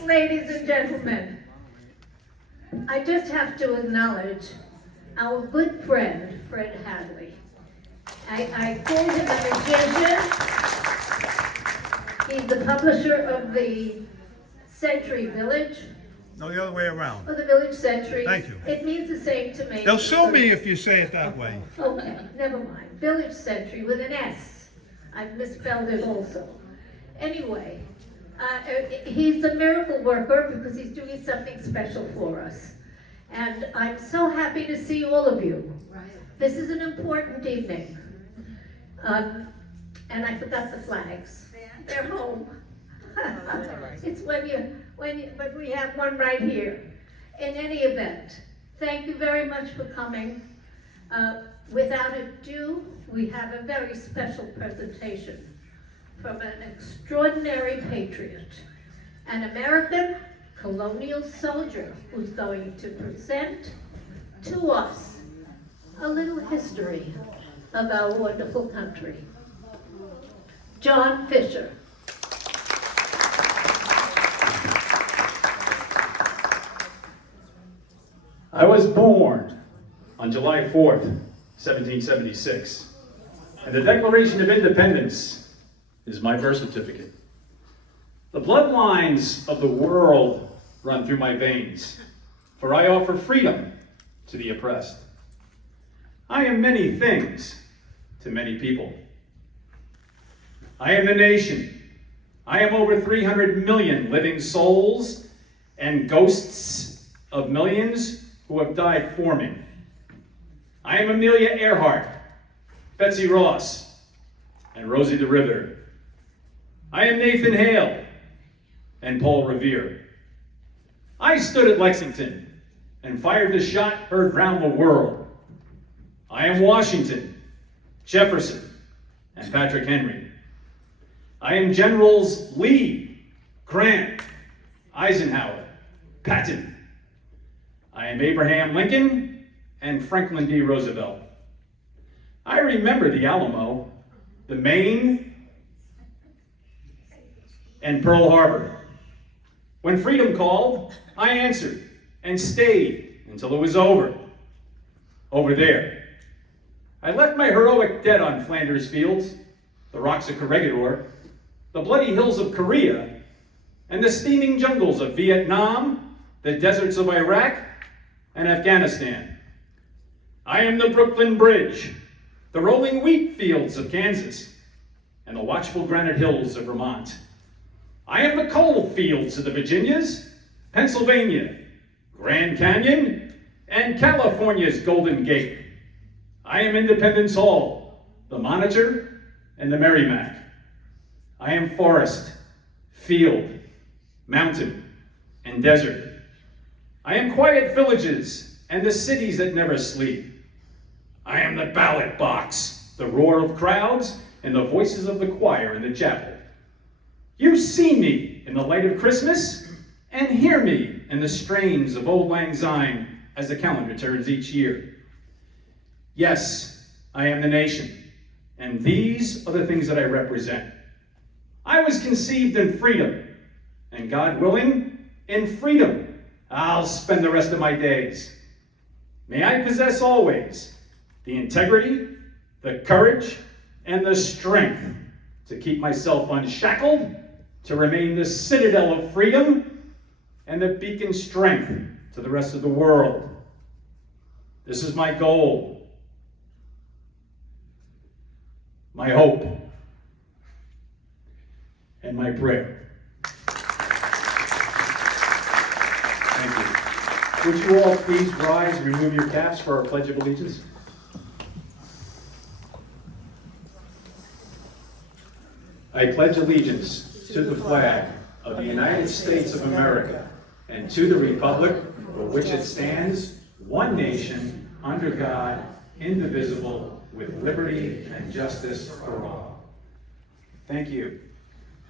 evening, ladies and gentlemen. I just have to acknowledge our good friend, Fred Hadley. I call him a magician. He's the publisher of the Century Village. No, the other way around. Or the Village Century. Thank you. It means the same to me. They'll sue me if you say it that way. Okay, never mind. Village Century with an S. I misspelled it also. Anyway, he's a miracle worker because he's doing something special for us. And I'm so happy to see all of you. This is an important evening. And I forgot the flags. They're home. It's but we have one right here. In any event, thank you very much for coming. Without ado, we have a very special presentation from an extraordinary patriot, an American colonial soldier who's going to present to us a little history of our wonderful country. John Fisher. I was born on July 4th, 1776, and the Declaration of Independence is my birth certificate. The bloodlines of the world run through my veins, for I offer freedom to the oppressed. I am many things to many people. I am the nation. I am over 300 million living souls and ghosts of millions who have died for me. I am Amelia Earhart, Betsy Ross, and Rosie the Riveter. I am Nathan Hale and Paul Revere. I stood at Lexington and fired the shot heard round the world. I am Washington, Jefferson, and Patrick Henry. I am Generals Lee, Grant, Eisenhower, Patton. I am Abraham Lincoln and Franklin D. Roosevelt. I remember the Alamo, the Maine, and Pearl Harbor. When freedom called, I answered and stayed until it was over. Over there. I left my heroic dead on Flanders fields, the rocks of Corregidor, the bloody hills of Korea, and the steaming jungles of Vietnam, the deserts of Iraq, and Afghanistan. I am the Brooklyn Bridge, the rolling wheat fields of Kansas, and the watchful granite hills of Vermont. I am the coal fields of the Virginias, Pennsylvania, Grand Canyon, and California's Golden Gate. I am Independence Hall, the Monitor, and the Merrimack. I am forest, field, mountain, and desert. I am quiet villages and the cities that never sleep. I am the ballot box, the roar of crowds, and the voices of the choir in the chapel. You see me in the light of Christmas, and hear me in the strains of Auld Lang Syne as the calendar turns each year. Yes, I am the nation, and these are the things that I represent. I was conceived in freedom, and God willing, in freedom I'll spend the rest of my days. May I possess always the integrity, the courage, and the strength to keep myself unshackled, to remain the citadel of freedom, and the beacon strength to the rest of the world. This is my goal, my hope, and my prayer. Thank you. Would you all please rise and remove your caps for our Pledge of Allegiance? I pledge allegiance to the flag of the United States of America and to the republic for which it stands, one nation, under God, indivisible, with liberty and justice for all. Thank you.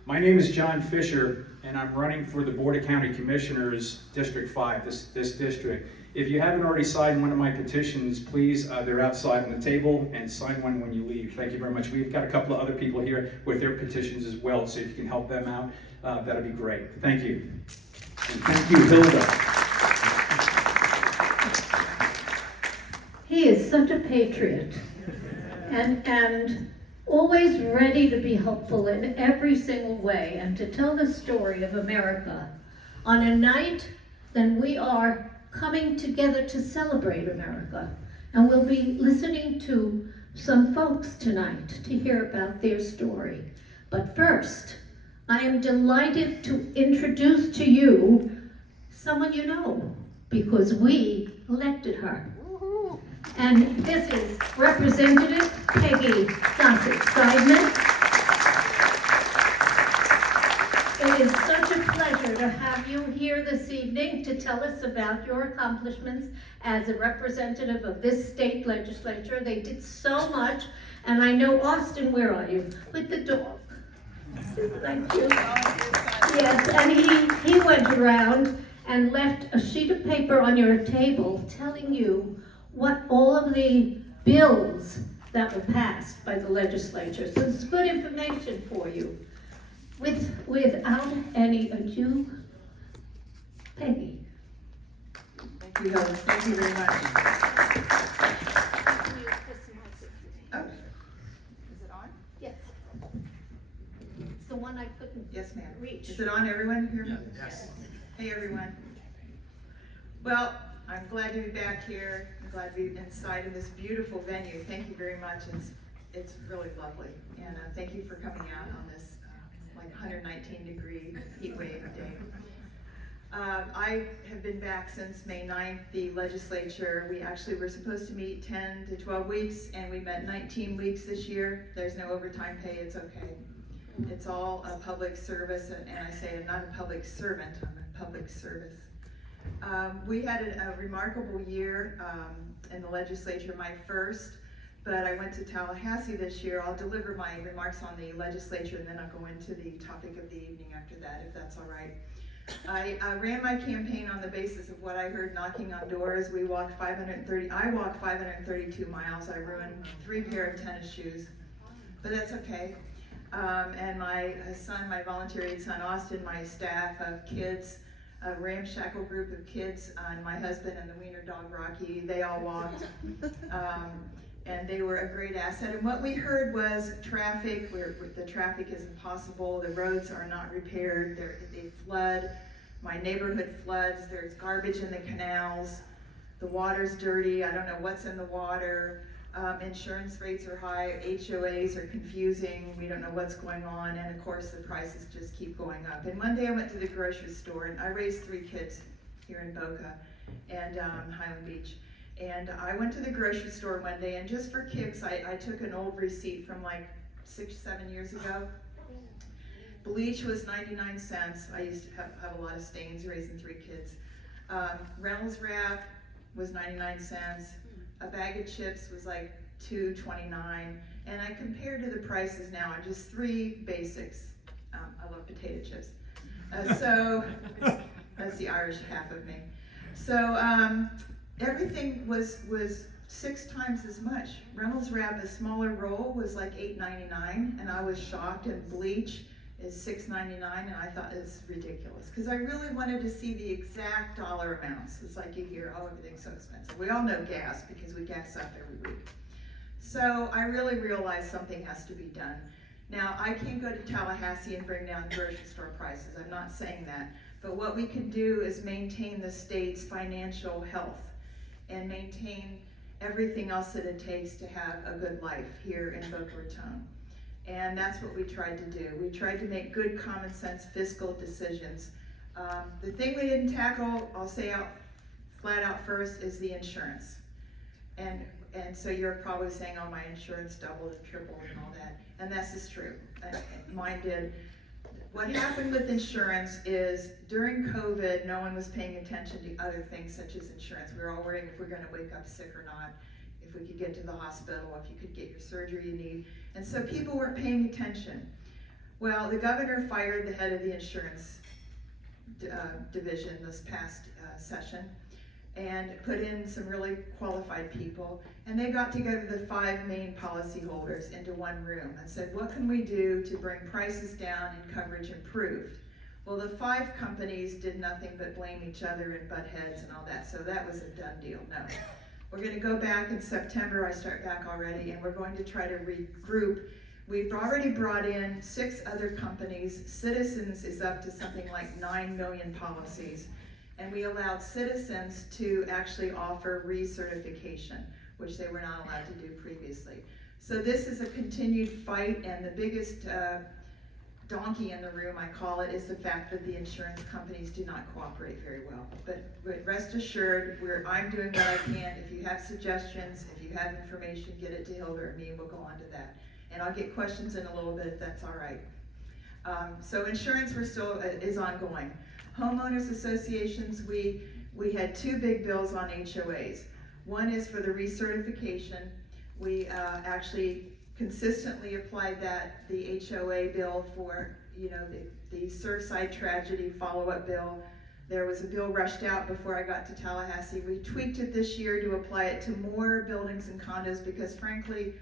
My name is John Fisher, and I'm running for the Board of County Commissioners, District 5, this district. If you haven't already signed one of my petitions, please, they're outside on the table, and sign one when you leave. Thank you very much. We've got a couple of other people here with their petitions as well, so if you can help them out, that'd be great. Thank you. And thank you, Hilda. He is such a patriot and always ready to be helpful in every single way and to tell the story of America on a night then we are coming together to celebrate America. And we'll be listening to some folks tonight to hear about their story. But first, I am delighted to introduce to you someone you know, because we elected her. And this is Representative Peggy Gossett-Seidman. It is such a pleasure to have you here this evening to tell us about your accomplishments as a representative of this state legislature. They did so much, and I know, Austin, where are you? With the dog. Thank you. Yes, and he went around and left a sheet of paper on your table telling you what all of the bills that were passed by the legislature. So it's good information for you. Without any ado, Peggy. Thank you, Hilda. Thank you very much. Oh, is it on? Yes. It's the one I couldn't Yes, ma'am. reach. Is it on, everyone? Hear me? Yes. Hey, everyone. Well, I'm glad to be back here. I'm glad to be inside in this beautiful venue. Thank you very much. It's really lovely. And thank you for coming out on this like 119-degree heat wave day. I have been back since May 9th, the legislature. We actually were supposed to meet 10 to 12 weeks, and we met 19 weeks this year. There's no overtime pay, it's okay. It's all a public service, and I say I'm not a public servant, I'm a public service. We had a remarkable year in the legislature, my first, but I went to Tallahassee this year. I'll deliver my remarks on the legislature, and then I'll go into the topic of the evening after that, if that's all right. I ran my campaign on the basis of what I heard knocking on doors. I walked 532 miles. I ruined 3 pair of tennis shoes, but that's okay. And my son, my volunteer aide son Austin, my staff of kids, a ramshackle group of kids, and my husband and the wiener dog Rocky, they all walked. And they were a great asset. And what we heard was traffic, the traffic is impossible, the roads are not repaired, they flood, my neighborhood floods, there's garbage in the canals, the water's dirty, I don't know what's in the water, insurance rates are high, HOAs are confusing, we don't know what's going on, and of course the prices just keep going up. And one day I went to the grocery store, and I raised 3 kids here in Boca and Highland Beach. And I went to the grocery store one day, and just for kicks, I took an old receipt from like 6-7 years ago. Bleach was 99 cents. I used to have a lot of stains raising 3 kids. Reynolds wrap was 99 cents. A bag of chips was like $2.29. And I compared to the prices now on just 3 basics. I love potato chips. So that's the Irish half of me. So everything was 6 times as much. Reynolds wrap, a smaller roll, was like $8.99, and I was shocked. And bleach is $6.99, and I thought it's ridiculous because I really wanted to see the exact dollar amounts. It's like you hear, oh, everything's so expensive. We all know gas because we gas up every week. So I really realized something has to be done. Now, I can't go to Tallahassee and bring down grocery store prices. I'm not saying that. But what we can do is maintain the state's financial health and maintain everything else that it takes to have a good life here in Boca Raton. And that's what we tried to do. We tried to make good common sense fiscal decisions. The thing we didn't tackle, I'll say flat out first, is the insurance. And so you're probably saying, oh, my insurance doubled and tripled and all that. And this is true. Mine did. What happened with insurance is during COVID, no one was paying attention to other things such as insurance. We were all worrying if we're going to wake up sick or not, if we could get to the hospital, if you could get your surgery you need. And so people weren't paying attention. Well, the governor fired the head of the insurance division this past session. and put in some really qualified people, and they got together the 5 main policyholders into one room and said, what can we do to bring prices down and coverage improved? Well, the 5 companies did nothing but blame each other and butt heads and all that, so that was a done deal. No. We're going to go back in September. I start back already, and we're going to try to regroup. We've already brought in 6 other companies. Citizens is up to something like 9 million policies, and we allowed Citizens to actually offer recertification, which they were not allowed to do previously. So this is a continued fight, and the biggest donkey in the room, I call it, is the fact that the insurance companies do not cooperate very well. But rest assured, I'm doing what I can. If you have suggestions, if you have information, get it to Hilda or me, and we'll go on to that. And I'll get questions in a little bit if that's all right. So insurance is ongoing. Homeowners associations, we had 2 big bills on HOAs. One is for the recertification. We actually consistently applied the HOA bill for, the Surfside tragedy follow-up bill. There was a bill rushed out before I got to Tallahassee. We tweaked it this year to apply it to more buildings and condos because frankly,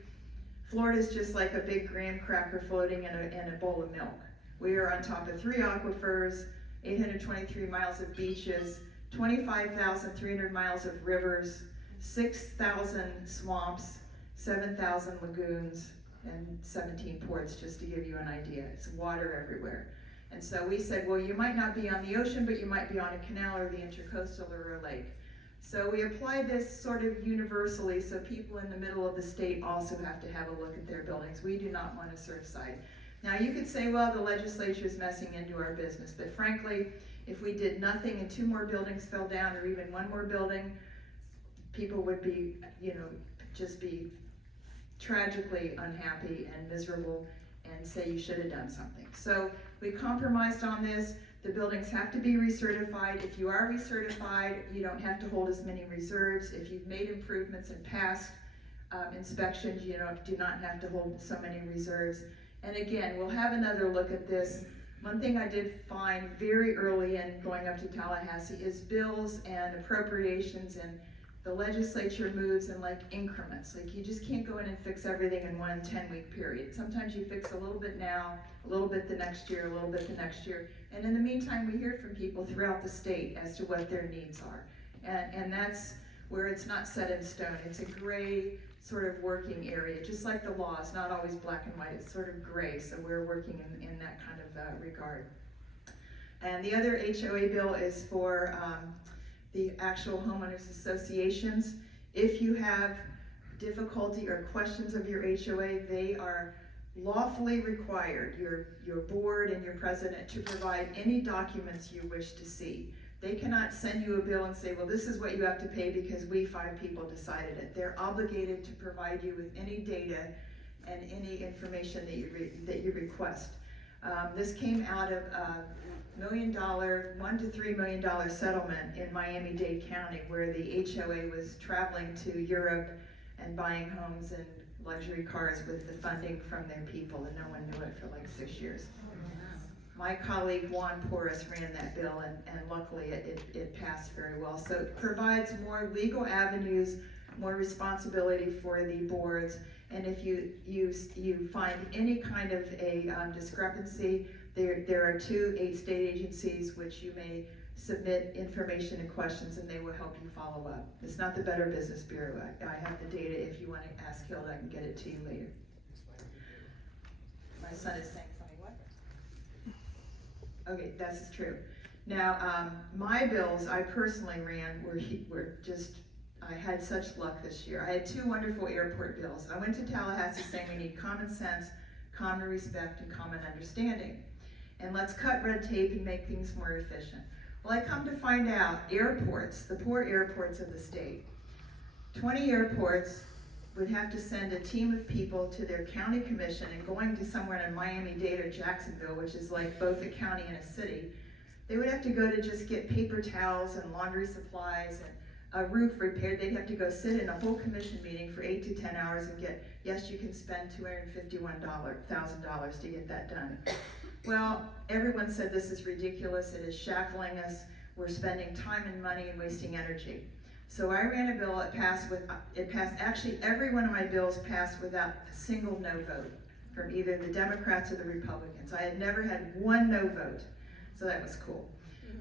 Florida's just like a big graham cracker floating in a bowl of milk. We are on top of 3 aquifers, 823 miles of beaches, 25,300 miles of rivers, 6,000 swamps, 7,000 lagoons, and 17 ports, just to give you an idea. It's water everywhere. And so we said, well, you might not be on the ocean, but you might be on a canal or the intercoastal or a lake. So we applied this sort of universally, so people in the middle of the state also have to have a look at their buildings. We do not want a Surfside. Now you could say, well, the legislature is messing into our business, but frankly, if we did nothing and 2 more buildings fell down or even 1 more building, people would be, just be tragically unhappy and miserable and say you should have done something. So we compromised on this. The buildings have to be recertified. If you are recertified, you don't have to hold as many reserves. If you've made improvements in past inspections, you do not have to hold so many reserves. And again, we'll have another look at this. One thing I did find very early in going up to Tallahassee is bills and appropriations, and the legislature moves in like increments. Like you just can't go in and fix everything in one 10-week period. Sometimes you fix a little bit now, a little bit the next year, a little bit the next year. And in the meantime, we hear from people throughout the state as to what their needs are. And that's where it's not set in stone. It's a gray sort of working area, just like the law. It's not always black and white, it's sort of gray. So we're working in that kind of regard. And the other HOA bill is for the actual homeowners associations. If you have difficulty or questions of your HOA, they are lawfully required, your board and your president, to provide any documents you wish to see. They cannot send you a bill and say, well, this is what you have to pay because we 5 people decided it. They're obligated to provide you with any data and any information that you request. This came out of a $1 to $3 million settlement in Miami-Dade County, where the HOA was traveling to Europe and buying homes and luxury cars with the funding from their people, and no one knew it for like 6 years. My colleague Juan Porras ran that bill, and luckily it passed very well. So it provides more legal avenues, more responsibility for the boards, and if you find any kind of a discrepancy, there are 2 state agencies which you may submit information and questions, and they will help you follow up. It's not the Better Business Bureau. I have the data. If you want to ask Hilda, I can get it to you later. My son is saying something. What? Okay, that's true. Now, my bills I personally ran were just, I had such luck this year. I had 2 wonderful airport bills. I went to Tallahassee saying we need common sense, common respect, and common understanding. And let's cut red tape and make things more efficient. Well, I come to find out airports, the poor airports of the state, 20 airports would have to send a team of people to their county commission, and going to somewhere in Miami-Dade or Jacksonville, which is like both a county and a city, they would have to go to just get paper towels and laundry supplies and a roof repaired. They'd have to go sit in a whole commission meeting for 8 to 10 hours and get, yes, you can spend $251,000 to get that done. Well, everyone said this is ridiculous, it is shackling us, we're spending time and money and wasting energy. So I ran a bill, it passed, actually every one of my bills passed without a single no vote from either the Democrats or the Republicans. I had never had one no vote, so that was cool.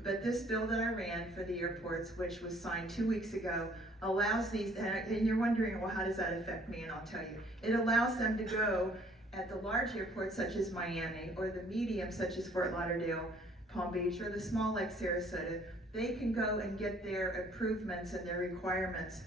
But this bill that I ran for the airports, which was signed 2 weeks ago, allows these, and you're wondering, well, how does that affect me? And I'll tell you. It allows them to go at the large airports such as Miami, or the medium such as Fort Lauderdale, Palm Beach, or the small like Sarasota. They can go and get their improvements and their requirements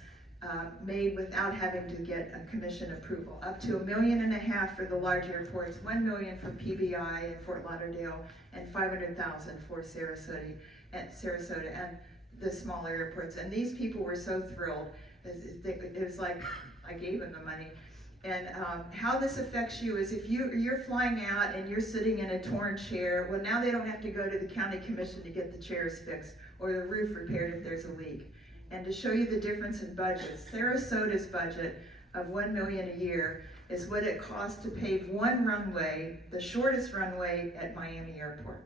made without having to get a commission approval. Up to $1.5 million for the large airports, $1 million for PBI and Fort Lauderdale, and $500,000 for Sarasota and the smaller airports. And these people were so thrilled. It was like I gave them the money. And how this affects you is if you're flying out and you're sitting in a torn chair, well, now they don't have to go to the county commission to get the chairs fixed or the roof repaired if there's a leak. And to show you the difference in budgets, Sarasota's budget of $1 million a year is what it costs to pave one runway, the shortest runway at Miami Airport.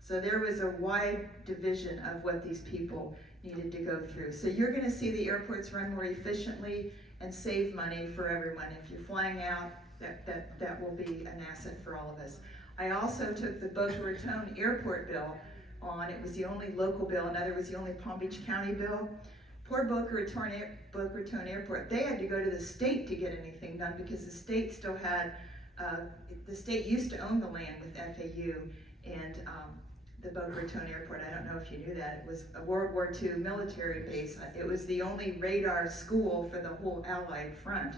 So there was a wide division of what these people needed to go through. So you're gonna see the airports run more efficiently and save money for everyone. If you're flying out, that will be an asset for all of us. I also took the Boca Raton Airport bill on. It was the only local bill, in other words, the only Palm Beach County bill. Poor Boca Raton Airport, they had to go to the state to get anything done because the state still had, the state used to own the land with FAU and the Boca Raton Airport. I don't know if you knew that. It was a World War II military base. It was the only radar school for the whole Allied front.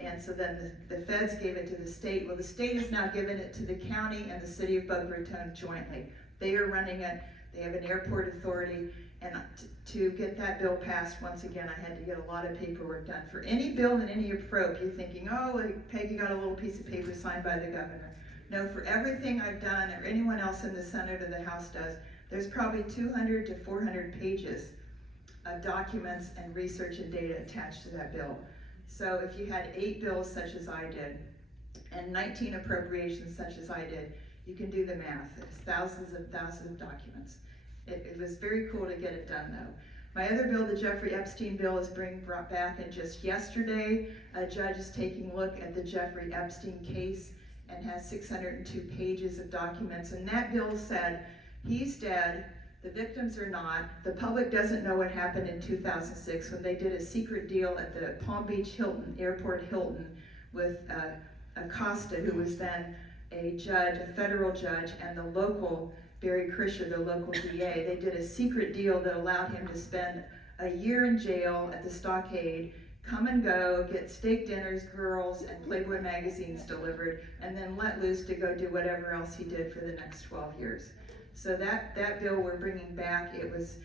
And so then the feds gave it to the state. Well, the state has now given it to the county and the city of Boca Raton jointly. They are running it. They have an airport authority. And to get that bill passed, once again, I had to get a lot of paperwork done. For any bill and any approach, you're thinking, oh, Peggy got a little piece of paper signed by the governor. No, for everything I've done, or anyone else in the Senate or the House does, there's probably 200 to 400 pages of documents and research and data attached to that bill. So if you had 8 bills such as I did, and 19 appropriations such as I did, you can do the math. It's thousands of documents. It was very cool to get it done though. My other bill, the Jeffrey Epstein bill, is being brought back, and just yesterday, a judge is taking a look at the Jeffrey Epstein case and has 602 pages of documents, and that bill said, he's dead, the victims are not, the public doesn't know what happened in 2006 when they did a secret deal at the Palm Beach Airport Hilton with Acosta, who was then a judge, a federal judge, and the local Barry Krischer, the local DA. They did a secret deal that allowed him to spend a year in jail at the Stockade, come and go, get steak dinners, girls, and Playboy magazines delivered, and then let loose to go do whatever else he did for the next 12 years. So that bill we're bringing back, it was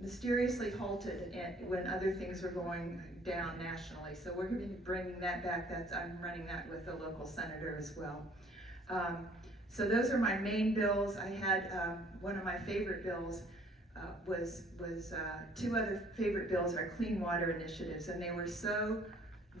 mysteriously halted when other things were going down nationally. So we're going to be bringing that back. I'm running that with a local senator as well. So those are my main bills. I had one of my favorite bills was 2 other favorite bills are clean water initiatives, and they were so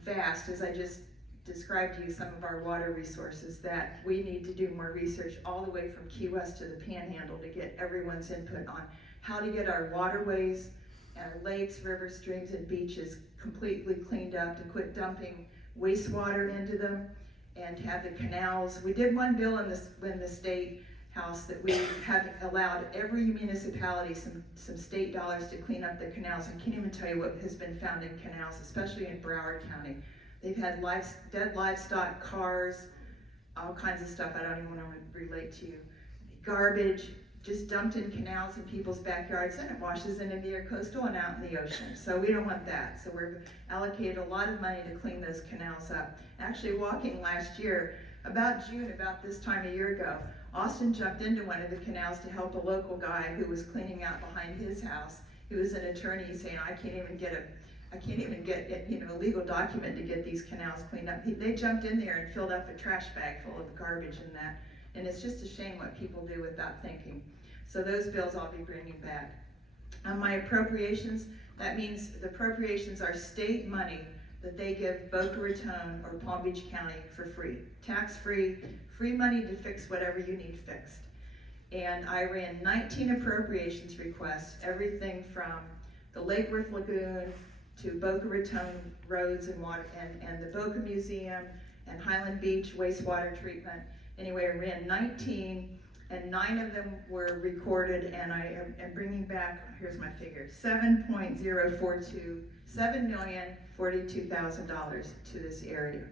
vast, as I just described to you some of our water resources, that we need to do more research all the way from Key West to the Panhandle to get everyone's input on how to get our waterways, our lakes, rivers, streams, and beaches completely cleaned up, to quit dumping wastewater into them, and have the canals. We did one bill in the state house that we have allowed every municipality some state dollars to clean up the canals. I can't even tell you what has been found in canals, especially in Broward County. They've had dead livestock, cars, all kinds of stuff I don't even want to relate to you. Garbage just dumped in canals in people's backyards, and it washes into the coastal and out in the ocean. So we don't want that. So we've allocated a lot of money to clean those canals up. Actually, walking last year, about June, about this time a year ago, Austin jumped into one of the canals to help a local guy who was cleaning out behind his house. He was an attorney saying, I can't even get a legal document to get these canals cleaned up. They jumped in there and filled up a trash bag full of garbage and that. And it's just a shame what people do without thinking. So those bills I'll be bringing back. On my appropriations, that means the appropriations are state money that they give Boca Raton or Palm Beach County for free. Tax-free, free money to fix whatever you need fixed. And I ran 19 appropriations requests, everything from the Lake Worth Lagoon to Boca Raton roads and water, and the Boca Museum and Highland Beach wastewater treatment. Anyway, I ran 19, and 9 of them were recorded, and I am bringing back, here's my figure, $7.42 to this area.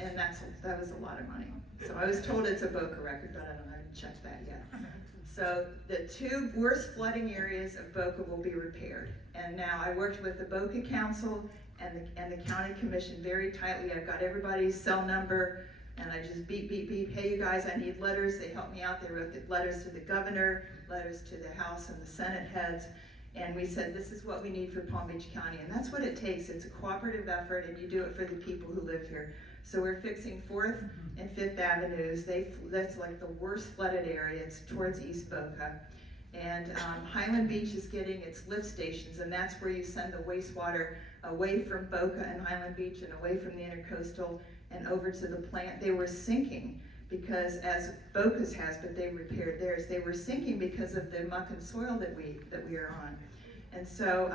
And that was a lot of money. So I was told it's a Boca record, but I haven't checked that yet. So the 2 worst flooding areas of Boca will be repaired. And now I worked with the Boca Council and the County Commission very tightly. I've got everybody's cell number, and I just beep, beep, beep. Hey, you guys, I need letters. They helped me out. They wrote the letters to the governor, letters to the House and the Senate heads. And we said, this is what we need for Palm Beach County. And that's what it takes. It's a cooperative effort, and you do it for the people who live here. So we're fixing 4th and 5th Avenues. That's like the worst flooded area. It's towards East Boca. And Highland Beach is getting its lift stations, and that's where you send the wastewater away from Boca and Highland Beach and away from the intercoastal and over to the plant. They were sinking because, as Boca's has, but they repaired theirs. They were sinking because of the muck and soil that we are on. And so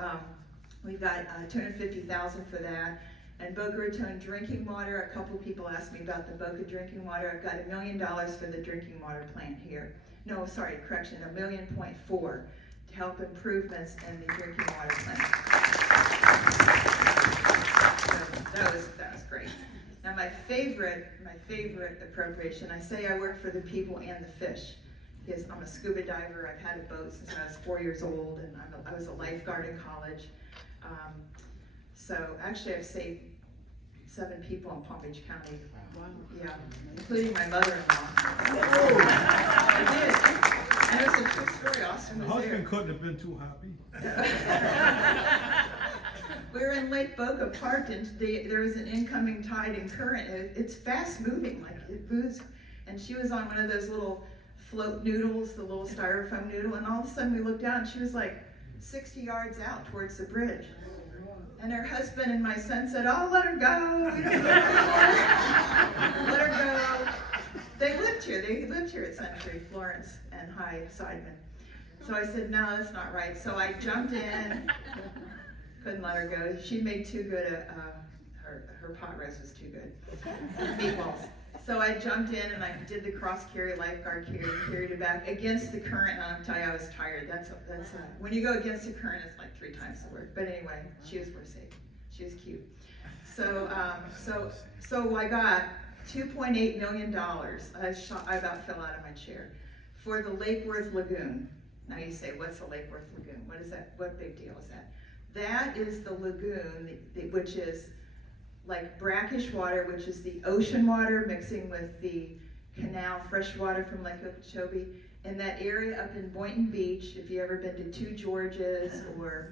we've got $250,000 for that. And Boca Raton drinking water, a couple people asked me about the Boca drinking water. I've got $1 million for the drinking water plant here. No, sorry, correction, $1.4 million to help improvements in the drinking water plant. So that was great. Now my favorite appropriation, I say I work for the people and the fish, because I'm a scuba diver. I've had a boat since I was 4 years old, and I was a lifeguard in college. So actually I've saved 7 people in Palm Beach County. Wow. Yeah, including my mother-in-law. I did. And it's a true story. Austin The was there. husband couldn't have been too happy. We were in Lake Boca parked, and there was an incoming tide and current. It's fast moving, like it moves. And she was on one of those little float noodles, the little styrofoam noodle, and all of a sudden we looked down and she was like 60 yards out towards the bridge. And her husband and my son said, "Oh, let her go. We don't care anymore. Let her go." They lived here at Century, Florence and Seidman. So I said, "No, that's not right." So I jumped in, couldn't let her go. She made too good her pot roast was too good. Meatballs. So I jumped in and I did the cross carry, lifeguard carried it back against the current, and I'll tell you, I was tired. That's when you go against the current, it's like 3 times the work. But anyway, she was worth saving. She was cute. So I got $2.8 million. I about fell out of my chair for the Lake Worth Lagoon. Now you say, what's the Lake Worth Lagoon? What is that? What big deal is that? That is the lagoon, which is like brackish water, which is the ocean water mixing with the canal fresh water from Lake Okeechobee. In that area up in Boynton Beach, if you've ever been to Two Georges or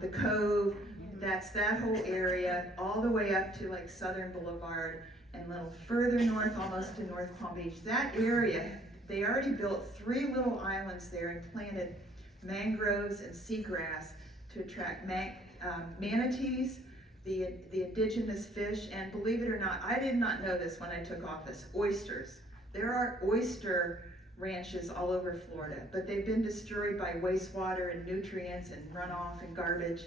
the Cove, that's that whole area, all the way up to like Southern Boulevard and a little further north, almost to North Palm Beach. That area, they already built 3 little islands there and planted mangroves and seagrass to attract manatees, the indigenous fish, and believe it or not, I did not know this when I took office, oysters. There are oyster ranches all over Florida, but they've been destroyed by wastewater and nutrients and runoff and garbage.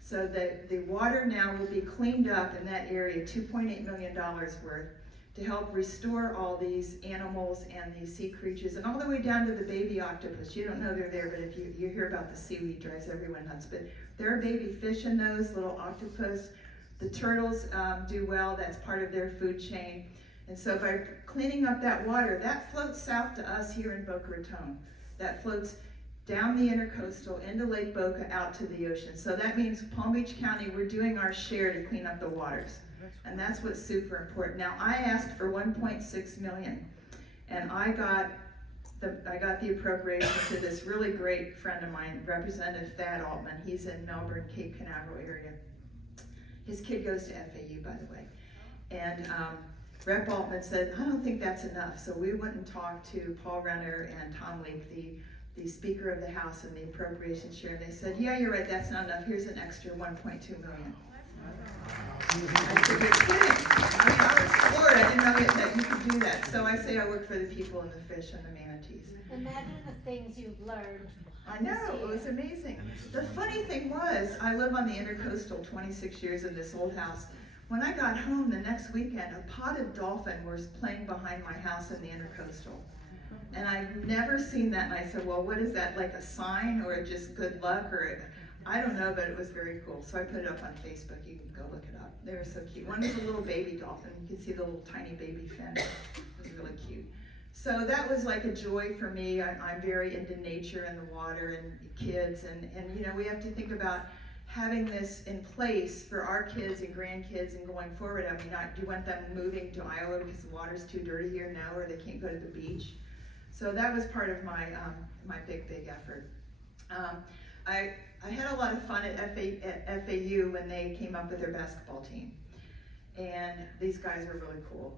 So the water now will be cleaned up in that area, $2.8 million worth, to help restore all these animals and these sea creatures, and all the way down to the baby octopus. You don't know they're there, but if you hear about the seaweed, drives everyone nuts. But there are baby fish in those, little octopus. The turtles do well, that's part of their food chain. And so by cleaning up that water, that floats south to us here in Boca Raton. That floats down the intercoastal into Lake Boca out to the ocean. So that means Palm Beach County, we're doing our share to clean up the waters. And that's what's super important. Now I asked for $1.6 million, and I got the appropriation to this really great friend of mine, Representative Thad Altman. He's in Melbourne, Cape Canaveral area. His kid goes to FAU, by the way. And Rep. Altman said, "I don't think that's enough." So we went and talked to Paul Renner and Tom Leek, the Speaker of the House and the Appropriations Chair, and they said, "Yeah, you're right, that's not enough. Here's an extra $1.2 million. I said, "You're kidding." I mean, I was floored. I didn't know that you could do that. So I say I work for the people and the fish and the manatees. Imagine the things you've learned. I know, it was amazing. The funny thing was, I live on the Intercoastal 26 years in this old house. When I got home the next weekend, a potted dolphin was playing behind my house in the Intercoastal. And I've never seen that, and I said, well, what is that, like a sign or just good luck? I don't know, but it was very cool. So I put it up on Facebook. You can go look it up. They were so cute. One was a little baby dolphin. You can see the little tiny baby fin. It was really cute. So that was like a joy for me. I'm very into nature and the water and kids, and you know, we have to think about having this in place for our kids and grandkids and going forward. I mean, do you want them moving to Iowa because the water's too dirty here now, or they can't go to the beach? So that was part of my my big effort. I had a lot of fun at FAU when they came up with their basketball team. And these guys were really cool.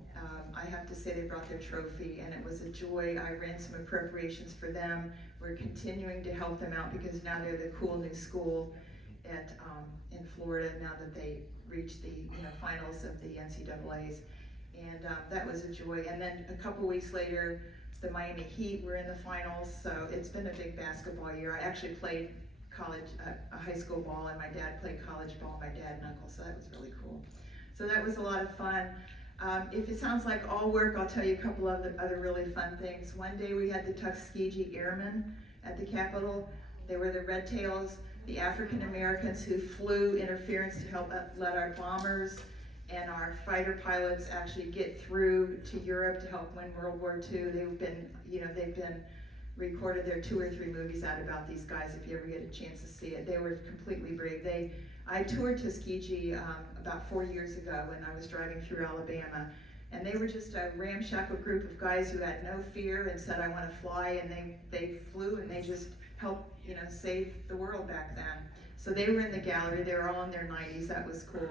I have to say they brought their trophy, and it was a joy. I ran some appropriations for them. We're continuing to help them out because now they're the cool new school in Florida, now that they reached the finals of the NCAAs. And that was a joy. And then a couple weeks later, the Miami Heat were in the finals, so it's been a big basketball year. I actually played college, a high school ball, and my dad played college ball, my dad and uncle, so that was really cool. So that was a lot of fun. If it sounds like all work, I'll tell you a couple of other really fun things. One day we had the Tuskegee Airmen at the Capitol. They were the Red Tails, the African Americans who flew interference to help let our bombers and our fighter pilots actually get through to Europe to help win World War II. They've been recorded. There are 2 or 3 movies out about these guys if you ever get a chance to see it. They were completely brave. I toured Tuskegee about 4 years ago when I was driving through Alabama, and they were just a ramshackle group of guys who had no fear and said, I want to fly, and they flew and they just helped save the world back then. So they were in the gallery. They were all in their 90s. That was cool.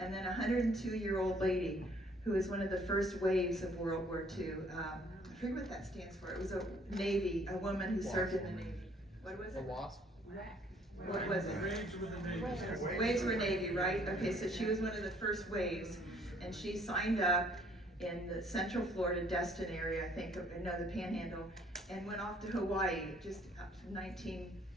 And then a 102-year-old lady who was one of the first waves of World War II. I forget what that stands for. It was a woman who served in the Navy. What was it? A wasp? What was it? Waves were Navy, right? Okay, so she was one of the first waves, and she signed up in the Central Florida, Destin area, I think, no, the Panhandle, and went off to Hawaii, just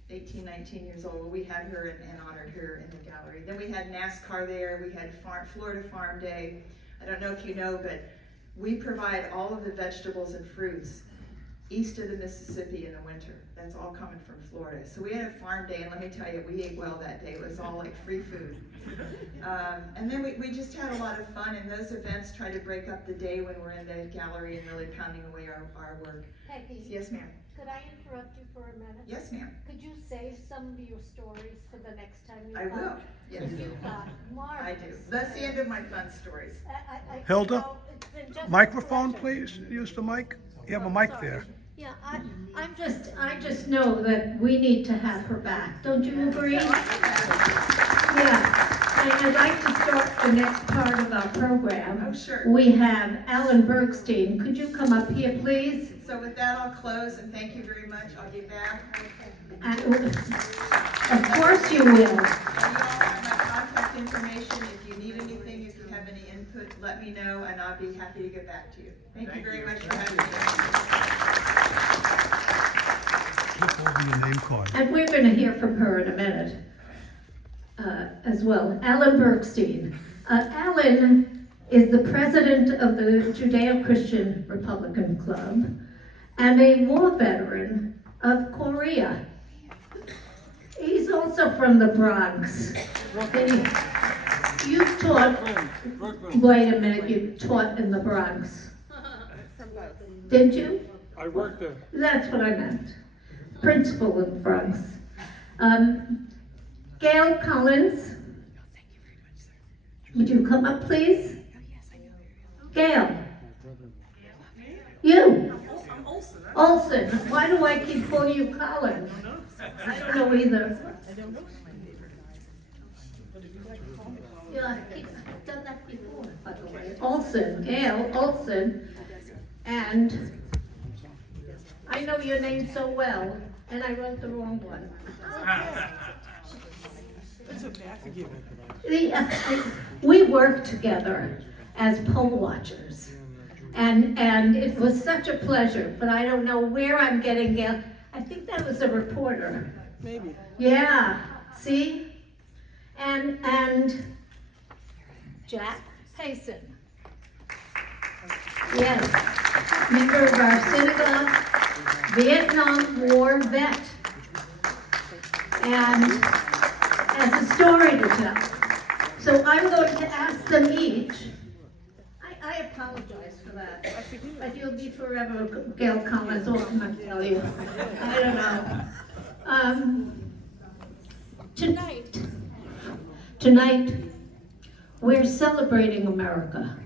18, 19 years old. We had her and honored her in the gallery. Then we had NASCAR there. We had Florida Farm Day. I don't know if you know, but we provide all of the vegetables and fruits east of the Mississippi in the winter. That's all coming from Florida. So we had a farm day, and let me tell you, we ate well that day. It was all like free food. And then we just had a lot of fun, and those events try to break up the day when we're in the gallery and really pounding away our work. Peggy, Yes, ma'am. could I interrupt you for a minute? Yes, ma'am. Could you save some of your stories for the next time you I come? will. Yes. You've got marvelous. I do. That's the end of my fun stories. Hilda, it's been just a Microphone, pleasure. please. Use the mic. You have a mic Sorry. there. Yeah, I just know that we need to have her back. Don't you agree? Yeah. And I'd like to start the next part of our program. Oh, sure. We have Alan Bergstein. Could you come up here, please? So with that, I'll close, and thank you very much. I'll be back. Of course you will. And you all have my contact information. If you need anything, if you have any input, let me know, and I'll be happy to get back to you. Thank you very much for having me. Flip over your name card. And we're going to hear from her in a minute as well. Alan Bergstein. Alan is the president of the Judeo-Christian Republican Club and a war veteran of Korea. He's also from the Bronx. You taught, wait a minute, you taught in the Bronx. Did you? I worked there. That's what I meant. Principal in the Bronx. Gail Collins. Would you come up, please? Gail. You. Olson. Why do I keep calling you Collins? I don't know either. Yeah, I've done that before, by the way. Olson, Gail Olson. And I know your name so well, and I wrote the wrong one. We work together as poll watchers. And it was such a pleasure, but I don't know where I'm getting Gail. I think that was a reporter. Maybe. Yeah, see? And Jack Payson. Yes, member of our synagogue, Vietnam War vet, and has a story to tell. So I'm going to ask them each. I apologize for that, but you'll be forever Gail Collins, all I'm gonna tell you. I don't know. Tonight, we're celebrating America.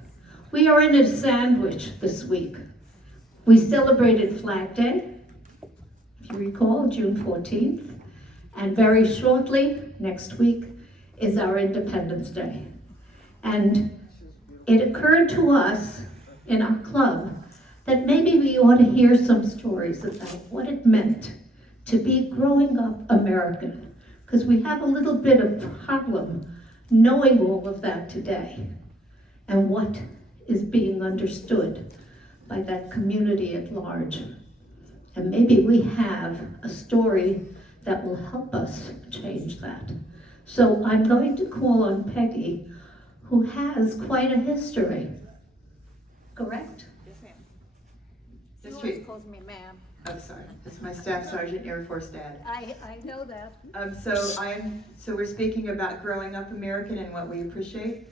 We are in a sandwich this week. We celebrated Flag Day, if you recall, June 14th, and very shortly, next week, is our Independence Day. And it occurred to us in our club that maybe we ought to hear some stories about what it meant to be growing up American, because we have a little bit of problem knowing all of that today and what is being understood by that community at large. And maybe we have a story that will help us change that. So I'm going to call on Peggy, who has quite a history. Correct? Yes, ma'am. She History. always calls me ma'am. I'm sorry, it's my Staff Sergeant, Air Force Dad. I know that. So we're speaking about growing up American and what we appreciate.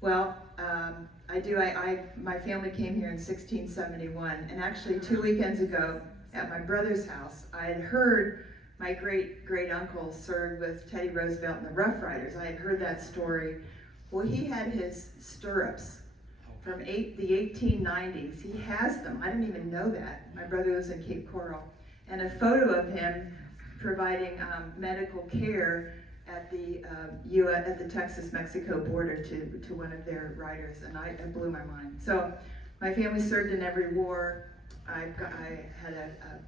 Well, my family came here in 1671, and actually 2 weekends ago at my brother's house, I had heard my great uncle served with Teddy Roosevelt and the Rough Riders. I had heard that story. Well, he had his stirrups from the 1890s. He has them. I didn't even know that. My brother lives in Cape Coral. And a photo of him providing medical care at the Texas-Mexico border to one of their riders, and it blew my mind. So my family served in every war. I had a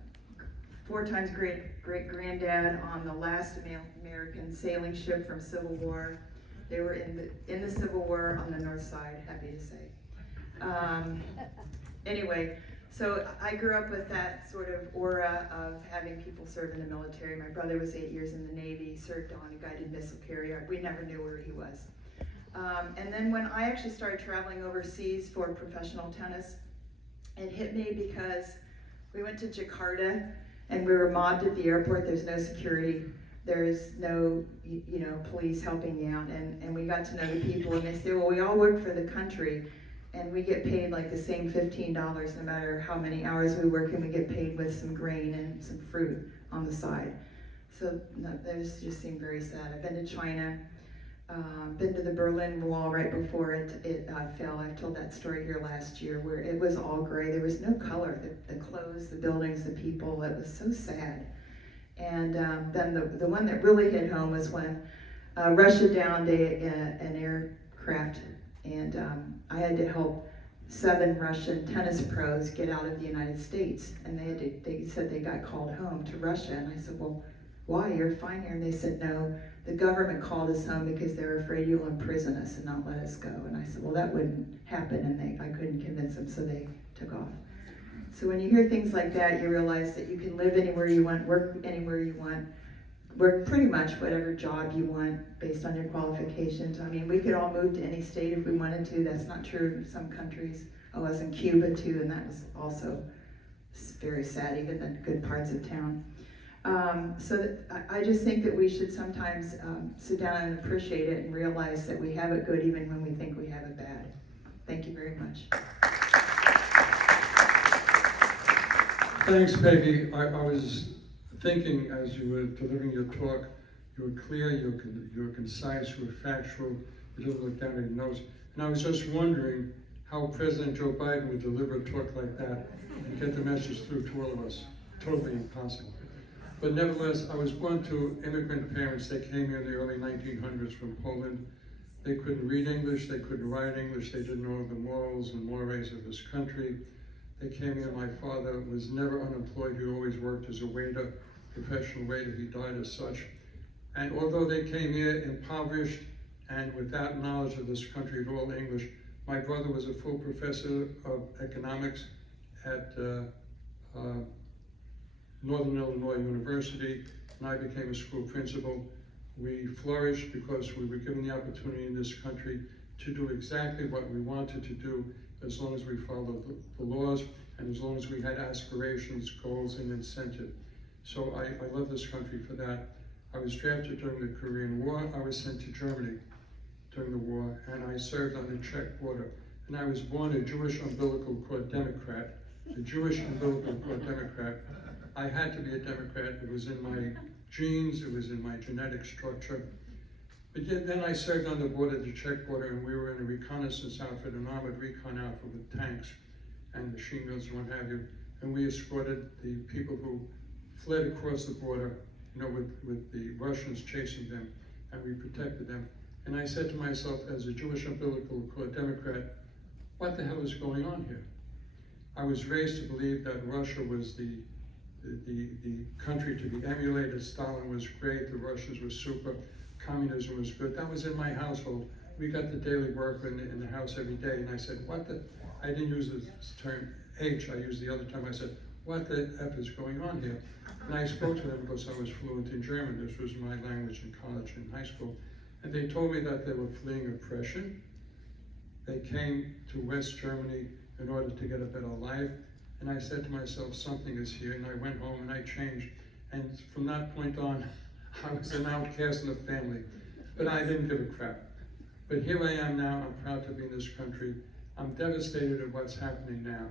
4 times great granddad on the last American sailing ship from Civil War. They were in the Civil War on the north side, happy to say. Anyway, so I grew up with that sort of aura of having people serve in the military. My brother was 8 years in the Navy, he served on a guided missile carrier. We never knew where he was. And then when I actually started traveling overseas for professional tennis, it hit me because we went to Jakarta and we were mobbed at the airport. There's no security. There's no, police helping you out. And we got to know the people, and they say, well, we all work for the country, and we get paid like the same $15 no matter how many hours we work, and we get paid with some grain and some fruit on the side. So that just seemed very sad. I've been to China, been to the Berlin Wall right before it fell. I've told that story here last year where it was all gray. There was no color. The clothes, the buildings, the people, it was so sad. And then the one that really hit home was when Russia downed an aircraft, and I had to help 7 Russian tennis pros get out of the United States, and they said they got called home to Russia, and I said, well, why? You're fine here. And they said, no, the government called us home because they're afraid you'll imprison us and not let us go. And I said, well, that wouldn't happen, and I couldn't convince them, so they took off. So when you hear things like that, you realize that you can live anywhere you want, work anywhere you want, work pretty much whatever job you want based on your qualifications. I mean, we could all move to any state if we wanted to. That's not true in some countries. I was in Cuba too, and that was also very sad, even in good parts of town. I just think that we should sometimes sit down and appreciate it and realize that we have it good even when we think we have it bad. Thank you very much. Thanks, Peggy. I was thinking as you were delivering your talk, you were clear, you were concise, you were factual, you didn't look down at your notes. And I was just wondering how President Joe Biden would deliver a talk like that and get the message through to all of us. Totally impossible. But nevertheless, I was born to immigrant parents. They came here in the early 1900s from Poland. They couldn't read English, they couldn't write English, they didn't know the morals and mores of this country. They came here, my father was never unemployed, he always worked as a waiter, professional waiter, he died as such. And although they came here impoverished and without knowledge of this country at all English, My brother was a full professor of economics at Northern Illinois University, and I became a school principal. We flourished because we were given the opportunity in this country to do exactly what we wanted to do, as long as we followed the laws and as long as we had aspirations, goals, and incentive. So I love this country for that. I was drafted during the Korean War. I was sent to Germany during the war, and I served on the Czech border. And I was born a Jewish umbilical cord Democrat, a Jewish umbilical cord Democrat. I had to be a Democrat. It was in my genes, it was in my genetic structure. But yet, then I served on the border, the Czech border, and we were in a reconnaissance outfit, an armored recon outfit with tanks and machine guns and what have you. And we escorted the people who fled across the border, you know, with the Russians chasing them, and we protected them. And I said to myself, as a Jewish umbilical cord Democrat, what the hell is going on here? I was raised to believe that Russia was the country to be emulated. Stalin was great, the Russians were super, communism was good. That was in my household. We got the daily work in the house every day, and I said, what the, I didn't use the term H, I used the other term. I said, what the F is going on here? And I spoke to them because I was fluent in German. This was my language in college and high school. And they told me that they were fleeing oppression. They came to West Germany in order to get a better life. And I said to myself, something is here. And I went home and I changed. And from that point on, I was an outcast in the family. But I didn't give a crap. But here I am now. I'm proud to be in this country. I'm devastated at what's happening now.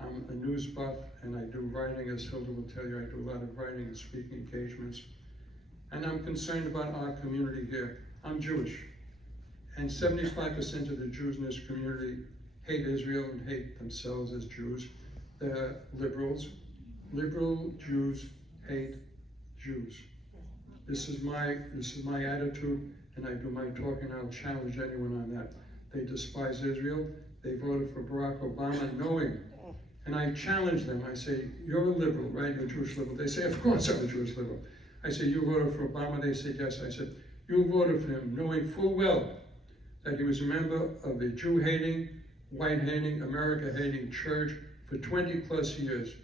I'm a news buff, and I do writing, as Hilda will tell you. I do a lot of writing and speaking engagements. And I'm concerned about our community here. I'm Jewish, and 75% of the Jews in this community hate Israel and hate themselves as Jews. They're liberals. Liberal Jews hate Jews. This is my attitude, and I do my talking. I'll challenge anyone on that. They despise Israel. They voted for Barack Obama knowing. And I challenge them. I say, you're a liberal, right? You're a Jewish liberal. They say, of course I'm a Jewish liberal. I say, you voted for Obama? They said, yes. I said, you voted for him knowing full well that he was a member of a Jew-hating, white-hating, America-hating church for 20 plus years.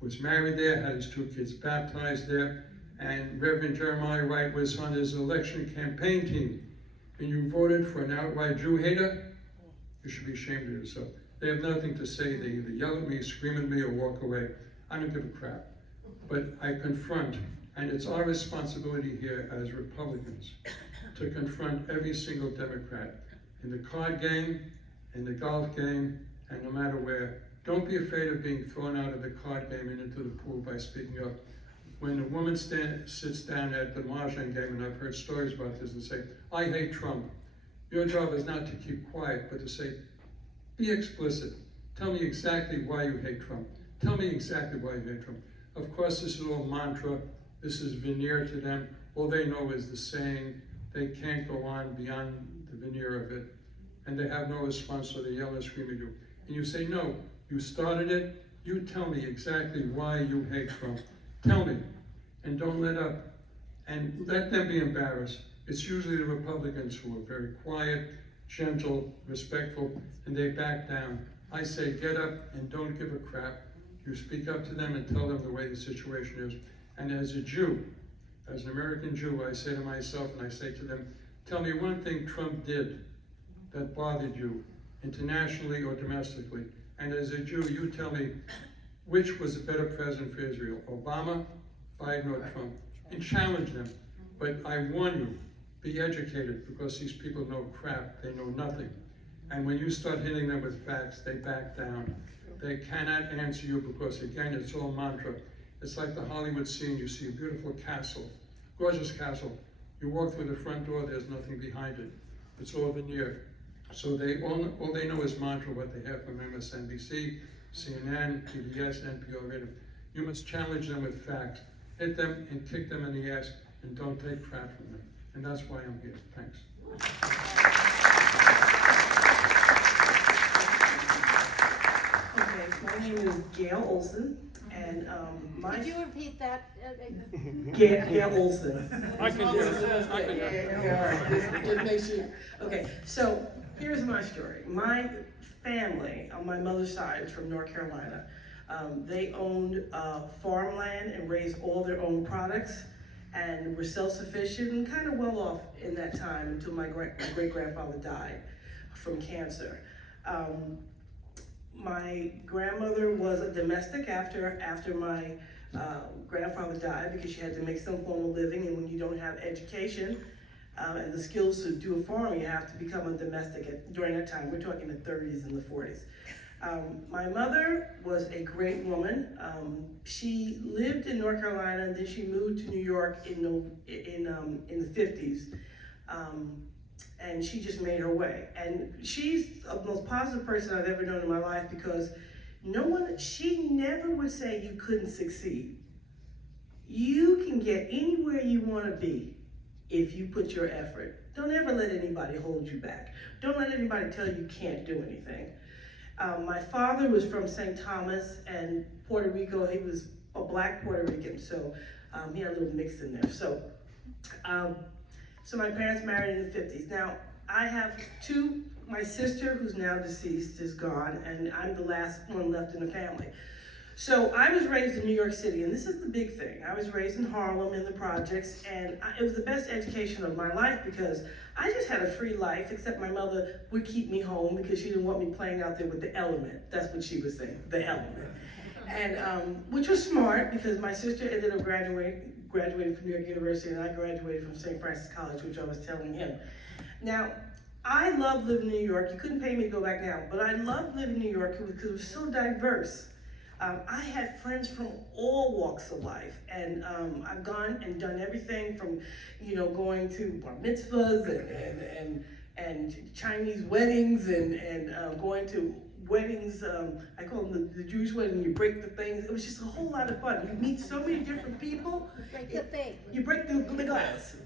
Was married there, had his 2 kids baptized there, and Reverend Jeremiah Wright was on his election campaign team. And you voted for an outright Jew-hater? You should be ashamed of yourself. They have nothing to say. They either yell at me, scream at me, or walk away. I don't give a crap. But I confront, and it's our responsibility here as Republicans to confront every single Democrat in the card game, in the golf game, and no matter where. Don't be afraid of being thrown out of the card game and into the pool by speaking up. When a woman sits down at the mahjong game, and I've heard stories about this, and say, I hate Trump. Your job is not to keep quiet, but to say, be explicit. Tell me exactly why you hate Trump. Tell me exactly why you hate Trump. Of course, this is all mantra. This is veneer to them. All they know is the saying. They can't go on beyond the veneer of it. And they have no response, so they yell and scream at you. And you say, no, you started it. You tell me exactly why you hate Trump. Tell me. And don't let up. And let them be embarrassed. It's usually the Republicans who are very quiet, gentle, respectful, and they back down. I say, get up and don't give a crap. You speak up to them and tell them the way the situation is. And as a Jew, as an American Jew, I say to myself and I say to them, tell me one thing Trump did that bothered you, internationally or domestically. And as a Jew, you tell me which was a better president for Israel, Obama, Biden, or Trump, and challenge them. But I warn you, be educated, because these people know crap, they know nothing. And when you start hitting them with facts, they back down. They cannot answer you because, again, it's all mantra. It's like the Hollywood scene. You see a beautiful castle, gorgeous castle. You walk through the front door, there's nothing behind it. It's all veneer. So all they know is mantra, what they have from MSNBC, CNN, PBS, NPR, radio. You must challenge them with facts. Hit them and kick them in the ass, and don't take crap from them. And that's why I'm here. Thanks. Okay, my name is Gail Olson, and Could you repeat that? Gail Olson. I can do it. I can do it. Yeah, all right, just make sure. Okay, so Here's my story. My family on my mother's side is from North Carolina. They owned farmland and raised all their own products and were self-sufficient and kind of well off in that time until my great-grandfather died from cancer. My grandmother was a domestic after my grandfather died because she had to make some form of living, and when you don't have education and the skills to do a farm, you have to become a domestic during that time. We're talking the 30s and the 40s. My mother was a great woman. She lived in North Carolina, and then she moved to New York in the 50s. And she just made her way. And she's the most positive person I've ever known in my life because she never would say you couldn't succeed. You can get anywhere you want to be if you put your effort. Don't ever let anybody hold you back. Don't let anybody tell you can't do anything. My father was from St. Thomas and Puerto Rico. He was a black Puerto Rican, so he had a little mix in there. So my parents married in the 50s. Now, I have my sister, who's now deceased, is gone, and I'm the last one left in the family. So I was raised in New York City, and this is the big thing. I was raised in Harlem in the projects, and it was the best education of my life because I just had a free life, except my mother would keep me home because she didn't want me playing out there with the element. That's what she was saying, the element. And which was smart because my sister ended up graduating from New York University, and I graduated from St. Francis College, which I was telling him. Now, I love living in New York. You couldn't pay me to go back now, but I loved living in New York because it was so diverse. I had friends from all walks of life, and I've gone and done everything from, going to bar mitzvahs and Chinese weddings and going to weddings. I call them the Jewish wedding. You break the things. It was just a whole lot of fun. You meet so many different people. Break the thing. You break the glass,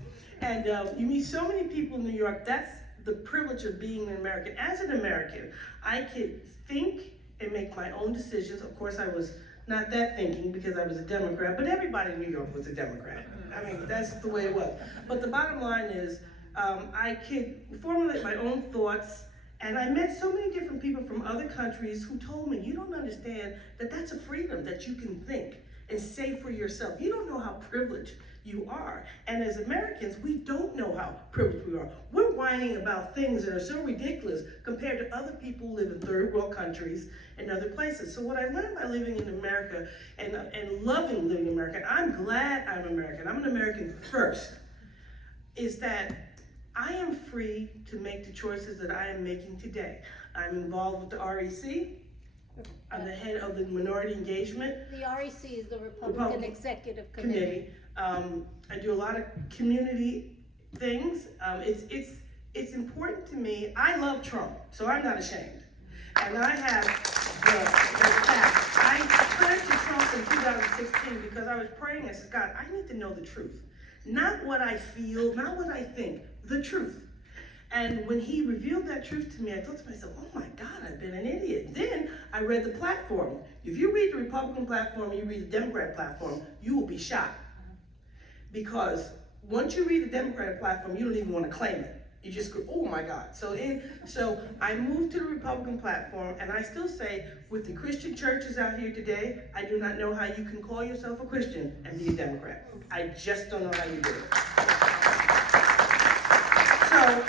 and you meet so many people in New York. That's the privilege of being an American. As an American, I could think and make my own decisions. Of course, I was not that thinking because I was a Democrat, but everybody in New York was a Democrat. I mean, that's the way it was. But the bottom line is, I could formulate my own thoughts, and I met so many different people from other countries who told me, you don't understand that that's a freedom that you can think and say for yourself. You don't know how privileged you are. And as Americans, we don't know how privileged we are. We're whining about things that are so ridiculous compared to other people who live in third world countries and other places. So what I learned by living in America and loving living in America, I'm glad I'm American, I'm an American first, is that I am free to make the choices that I am making today. I'm involved with the REC. I'm the head of the minority engagement. The REC is the Republican Executive Committee. Committee. I do a lot of community things. It's important to me. I love Trump, so I'm not ashamed. And I have the facts. I turned to Trump in 2016 because I was praying. I said, God, I need to know the truth. Not what I feel, not what I think, the truth. And when he revealed that truth to me, I thought to myself, oh my God, I've been an idiot. Then I read the platform. If you read the Republican platform and you read the Democrat platform, you will be shocked. Because once you read the Democratic platform, you don't even want to claim it. You just go, oh my God. So I moved to the Republican platform, and I still say, with the Christian churches out here today, I do not know how you can call yourself a Christian and be a Democrat. I just don't know how you do it. So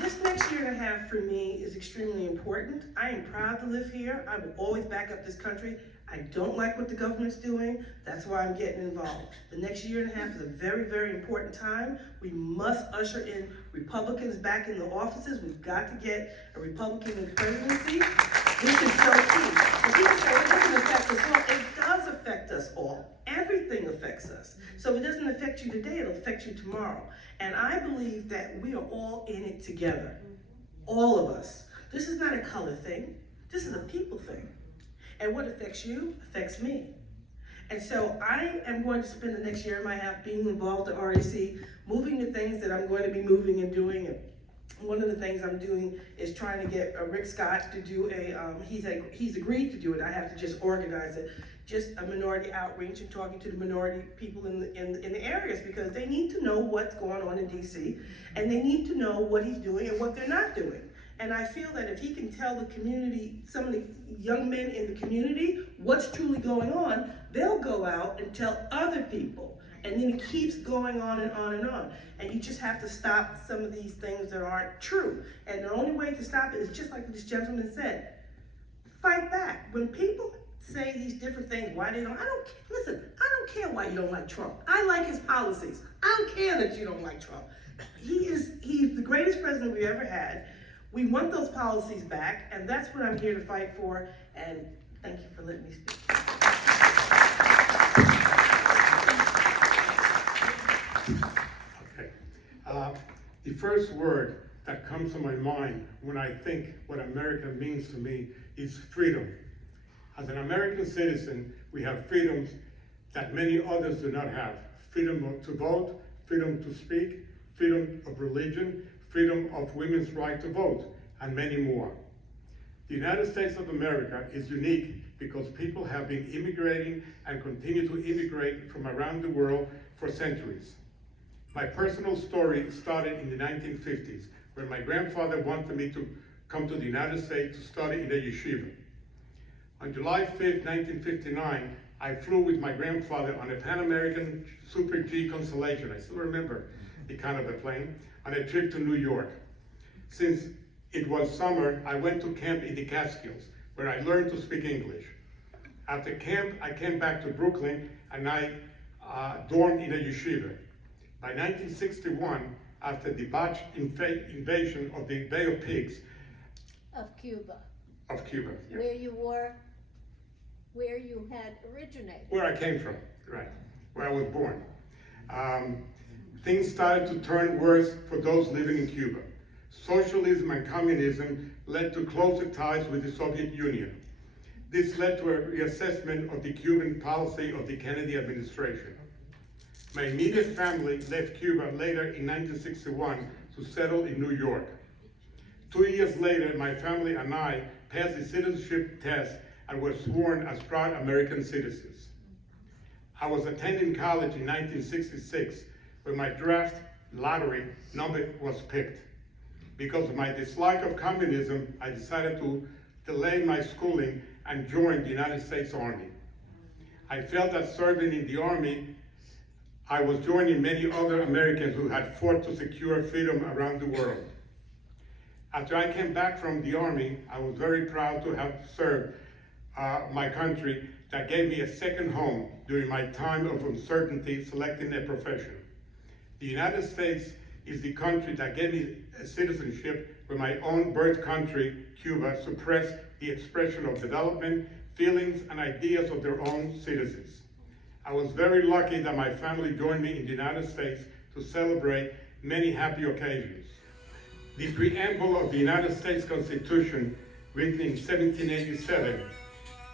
this next year and a half for me is extremely important. I am proud to live here. I will always back up this country. I don't like what the government's doing. That's why I'm getting involved. The next year and a half is a very, very important time. We must usher in Republicans back in the offices. We've got to get a Republican in the presidency. This is so key. And people say it doesn't affect us all. It does affect us all. Everything affects us. So if it doesn't affect you today, it'll affect you tomorrow. And I believe that we are all in it together. All of us. This is not a color thing. This is a people thing. And what affects you affects me. And so I am going to spend the next year and a half being involved at REC, moving the things that I'm going to be moving and doing. And one of the things I'm doing is trying to get Rick Scott to do he's agreed to do it. I have to just organize it. Just a minority outreach and talking to the minority people in the areas, because they need to know what's going on in DC, and they need to know what he's doing and what they're not doing. And I feel that if he can tell the community, some of the young men in the community, what's truly going on, they'll go out and tell other people. And then it keeps going on and on and on. And you just have to stop some of these things that aren't true. And the only way to stop it is just like this gentleman said, fight back. When people say these different things, why they don't, listen, I don't care why you don't like Trump. I like his policies. I don't care that you don't like Trump. He's the greatest president we ever had. We want those policies back, and that's what I'm here to fight for, and thank you for letting me speak. Okay. The first word that comes to my mind when I think what America means to me is freedom. As an American citizen, we have freedoms that many others do not have. Freedom to vote, freedom to speak, freedom of religion, freedom of women's right to vote, and many more. The United States of America is unique because people have been immigrating and continue to immigrate from around the world for centuries. My personal story started in the 1950s, when my grandfather wanted me to come to the United States to study in a yeshiva. On July 5th, 1959, I flew with my grandfather on a Pan American Super G Constellation. I still remember the kind of a plane, on a trip to New York. Since it was summer, I went to camp in the Catskills, where I learned to speak English. After camp, I came back to Brooklyn, and I dormed in a yeshiva. By 1961, after the botched invasion of the Bay of Pigs, Of Cuba, yeah, where you had originated. where I came from, right, where I was born. Things started to turn worse for those living in Cuba. Socialism and communism led to closer ties with the Soviet Union. This led to a reassessment of the Cuban policy of the Kennedy administration. My immediate family left Cuba later in 1961 to settle in New York. 2 years later, my family and I passed the citizenship test and were sworn as proud American citizens. I was attending college in 1966 when my draft lottery number was picked. Because of my dislike of communism, I decided to delay my schooling and join the United States Army. I felt that serving in the Army, I was joining many other Americans who had fought to secure freedom around the world. After I came back from the Army, I was very proud to have served my country that gave me a second home during my time of uncertainty selecting a profession. The United States is the country that gave me a citizenship where my own birth country, Cuba, suppressed the expression of development, feelings, and ideas of their own citizens. I was very lucky that my family joined me in the United States to celebrate many happy occasions. The preamble of the United States Constitution, written in 1787,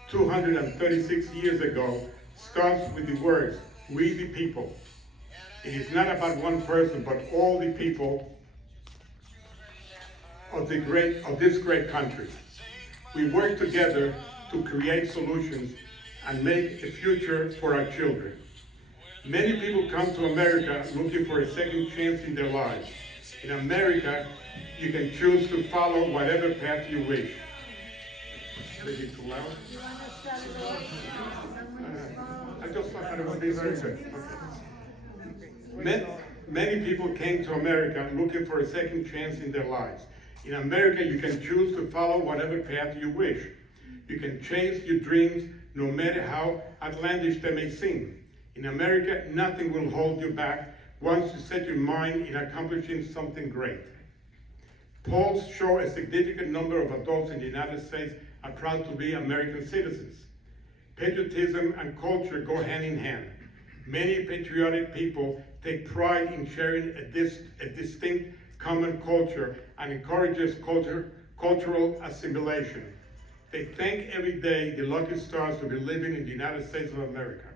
236 years ago, starts with the words, "We the people." It is not about one person, but all the people of this great country. We work together to create solutions and make a future for our children. Many people come to America looking for a second chance in their lives. In America, you can choose to follow whatever path you wish. Maybe too loud? You want to start it off? I just thought it would be very good. Many people came to America looking for a second chance in their lives. In America, you can choose to follow whatever path you wish. You can chase your dreams no matter how outlandish they may seem. In America, nothing will hold you back once you set your mind in accomplishing something great. Polls show a significant number of adults in the United States are proud to be American citizens. Patriotism and culture go hand in hand. Many patriotic people take pride in sharing a distinct common culture and encourages cultural assimilation. They thank every day the lucky stars to be living in the United States of America.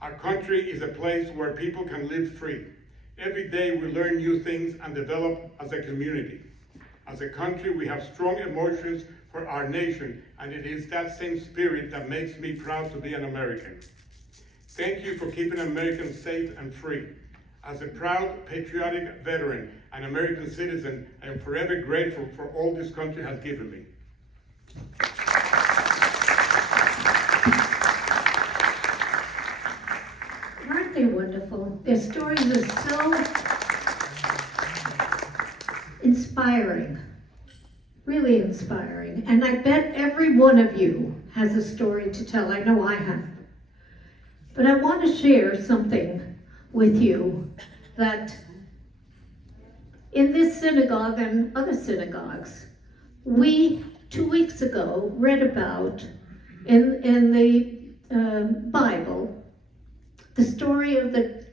Our country is a place where people can live free. Every day we learn new things and develop as a community. As a country, we have strong emotions for our nation, and it is that same spirit that makes me proud to be an American. Thank you for keeping Americans safe and free. As a proud, patriotic veteran and American citizen, I am forever grateful for all this country has given me. Aren't they wonderful? Their stories are so inspiring, really inspiring. And I bet every one of you has a story to tell. I know I have. But I want to share something with you that in this synagogue and other synagogues, we 2 weeks ago read about in the Bible the story of the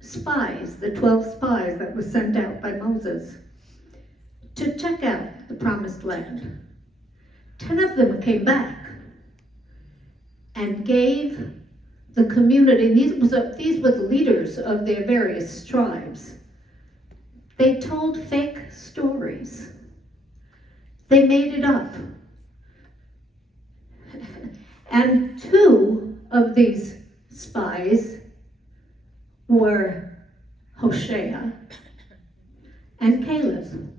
spies, the 12 spies that were sent out by Moses to check out the promised land. 10 of them came back and gave the community, these were the leaders of their various tribes. They told fake stories. They made it up. And 2 of these spies were Hoshea and Caleb.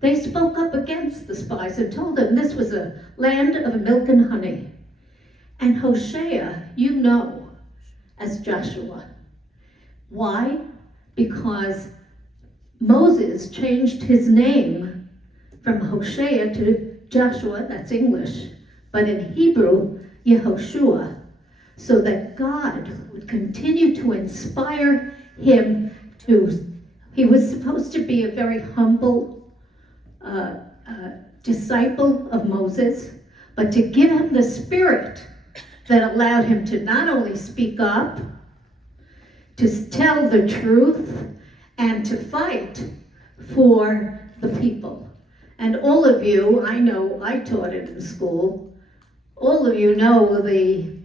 They spoke up against the spies and told them this was a land of milk and honey. And Hoshea, you know, as Joshua. Why? Because Moses changed his name from Hoshea to Joshua, that's English, but in Hebrew, Yehoshua, so that God would continue to inspire him he was supposed to be a very humble disciple of Moses, but to give him the spirit that allowed him to not only speak up, to tell the truth, and to fight for the people. And all of you, I know, I taught it in school, all of you know the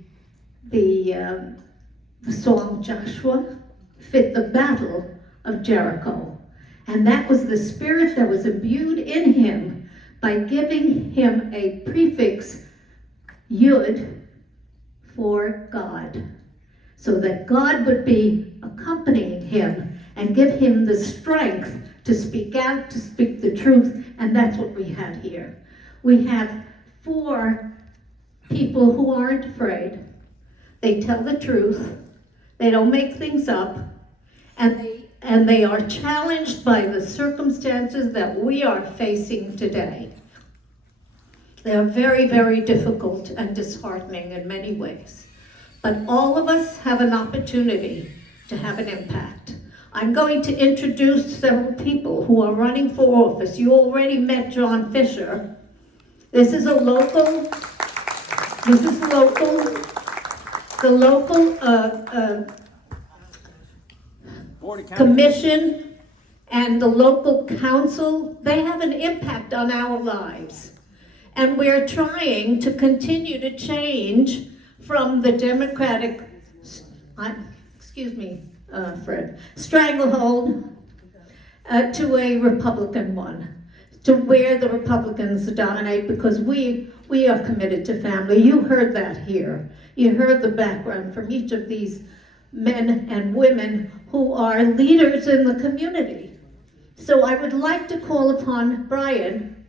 song Joshua fit the battle of Jericho. And that was the spirit that was imbued in him by giving him a prefix, Yud, for God, so that God would be accompanying him and give him the strength to speak out, to speak the truth, and that's what we had here. We have 4 people who aren't afraid. They tell the truth, they don't make things up, and they are challenged by the circumstances that we are facing today. They are very, very difficult and disheartening in many ways. But all of us have an opportunity to have an impact. I'm going to introduce several people who are running for office. You already met John Fisher. This is the local commission and the local council. They have an impact on our lives. And we're trying to continue to change from the Democratic, Fred, stranglehold to a Republican one, to where the Republicans dominate, because we are committed to family. You heard that here. You heard the background from each of these men and women who are leaders in the community. So I would like to call upon Brian,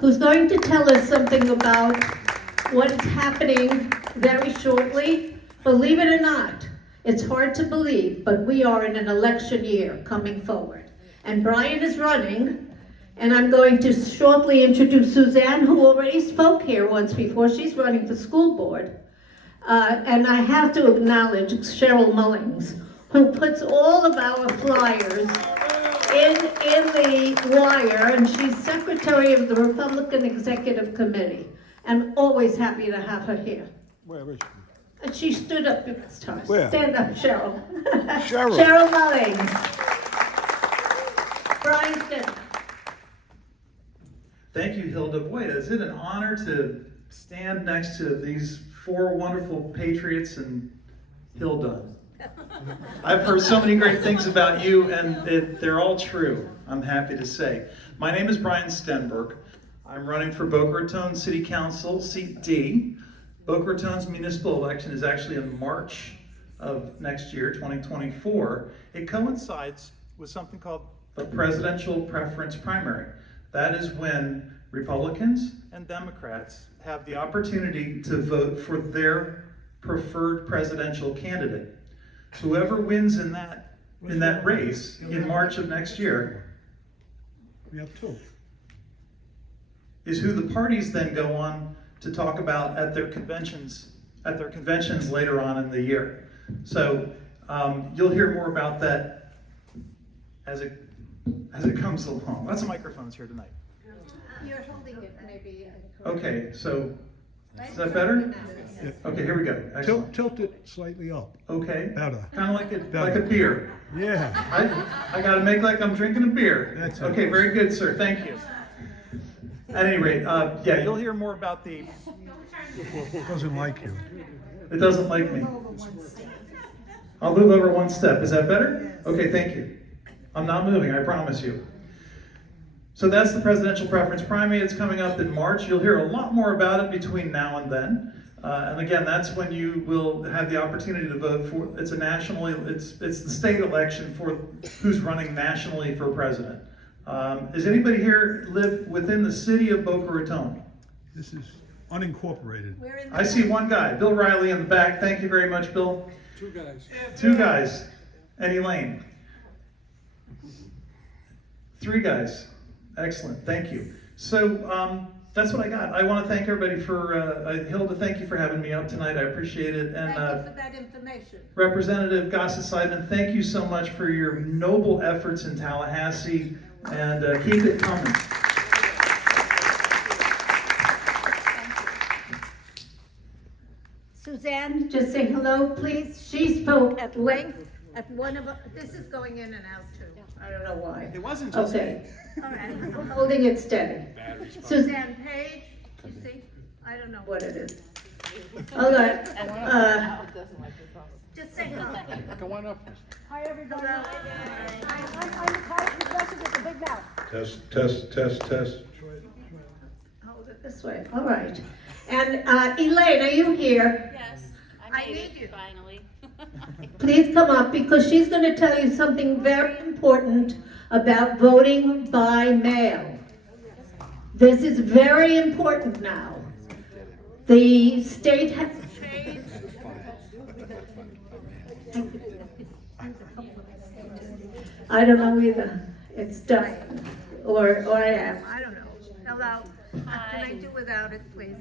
who's going to tell us something about what is happening very shortly. Believe it or not, it's hard to believe, but we are in an election year coming forward. And Brian is running, and I'm going to shortly introduce Suzanne, who already spoke here once before. She's running for school board. And I have to acknowledge Cheryl Mullings, who puts all of our flyers in the wire, and she's secretary of the Republican Executive Committee. I'm always happy to have her here. Where is she? And she stood up against her. Where? Stand up, Cheryl. Cheryl. Cheryl Mullings. Brian, stand up. Thank you, Hilda. Boy, is it an honor to stand next to these 4 wonderful patriots and Hilda. I've heard so many great things about you, and they're all true, I'm happy to say. My name is Brian Stenberg. I'm running for Boca Raton City Council, seat D. Boca Raton's municipal election is actually in March of next year, 2024, it coincides with something called the presidential preference primary. That is when Republicans and Democrats have the opportunity to vote for their preferred presidential candidate. Whoever wins in that race in March of next year We have two. is who the parties then go on to talk about at their conventions later on in the year. So you'll hear more about that as it comes along. Lots of microphones here tonight. You're holding it, maybe. Okay, so is that better? Okay, here we go. Excellent. Tilt it slightly up. Okay. Better. Kind of like a beer. Yeah. I gotta make like I'm drinking a beer. That's it. Okay, very good, sir. Thank you. At any rate, yeah, you'll hear more about the. Doesn't like you. It doesn't like me. I'll move over one step. Is that better? Okay, thank you. I'm not moving, I promise you. So that's the presidential preference primary. It's coming up in March. You'll hear a lot more about it between now and then. And again, that's when you will have the opportunity to vote for. It's the state election for who's running nationally for president. Does anybody here live within the city of Boca Raton? This is unincorporated. I see one guy, Bill Riley in the back. Thank you very much, Bill. Two guys. Two guys. And Elaine. Three guys. Excellent. Thank you. So that's what I got. I want to thank everybody for, Hilda, thank you for having me up tonight. I appreciate it. And Thank you for that information. Representative Gossett-Seidman, thank you so much for your noble efforts in Tallahassee, and keep it coming. Suzanne, just say hello, please. She spoke at length at one of, this is going in and out too. I don't know why. It wasn't just Okay, all right, I'm holding it steady. Suzanne Page, you see? I don't know what it is. All right, just say hello. Come on up. Hi, everybody. I'm the college professor with the big mouth. Test. Hold it this way, all right. And Elaine, are you here? Yes, I I made need it you. finally. Please come up because she's going to tell you something very important about voting by mail. This is very important now. The state has changed. I don't know either. It's done. Or I am. I don't know. Hello. Can I do without it, please?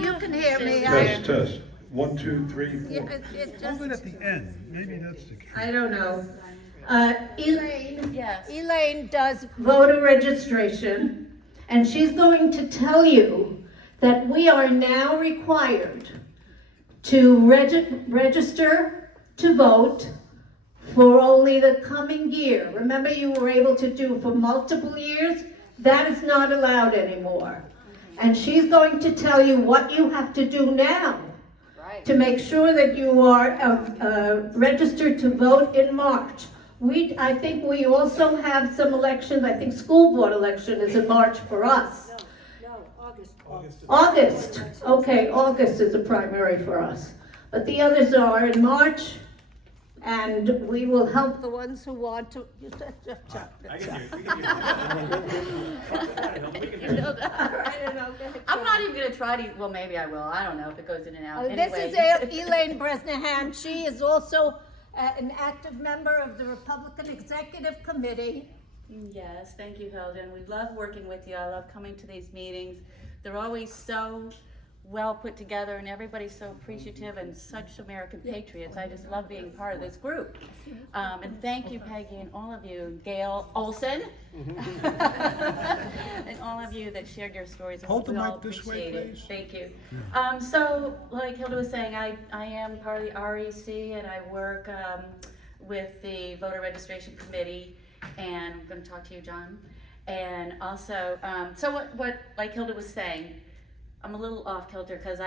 You can hear me. Test. 1, 2, 3, 4. Yeah, it just, Hold it at the end. Maybe that's the key. I don't know. Elaine. Yes. Elaine does voter registration, and she's going to tell you that we are now required to register to vote for only the coming year. Remember, you were able to do for multiple years? That is not allowed anymore. And she's going to tell you what you have to do now to make sure that you are registered to vote in March. I think we also have some elections. I think school board election is in March for us. No, August. Okay, August is a primary for us. But the others are in March, and we will help the ones who want to. I can hear you. I'm not even gonna try to, well, maybe I will, I don't know if it goes in and out. This Anyway. is Elaine Bresnahan. She is also an active member of the Republican Executive Committee. Yes, thank you, Hilda, we love working with you, I love coming to these meetings. They're always so well put together and everybody's so appreciative and such American patriots. I just love being part of this group. And thank you, Peggy, and all of you, Gail Olson, and all of you that shared your stories. Hold the We all mic this way, appreciate it. please. Thank you. So, like Hilda was saying, I am part of the REC and I work with the voter registration committee, and I'm going to talk to you, John. And also, so what like Hilda was saying, I'm a little off kilter because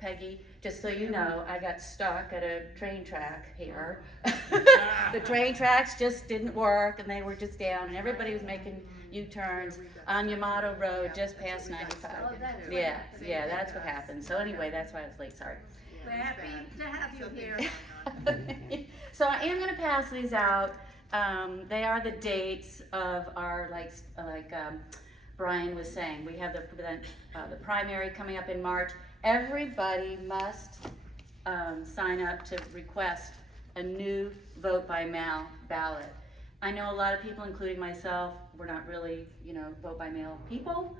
Peggy, just so you know, I got stuck at a train track here. The train tracks just didn't work and they were just down and everybody was making U-turns on Yamato Road just past 95. Yeah, that's what happened. So anyway, that's why I was late, sorry. We're happy to have you So here. So I am gonna pass these out. They are the dates of our, Brian was saying, we have the primary coming up in March. Everybody must sign up to request a new vote by mail ballot. I know a lot of people, including myself, we're not really, vote by mail people.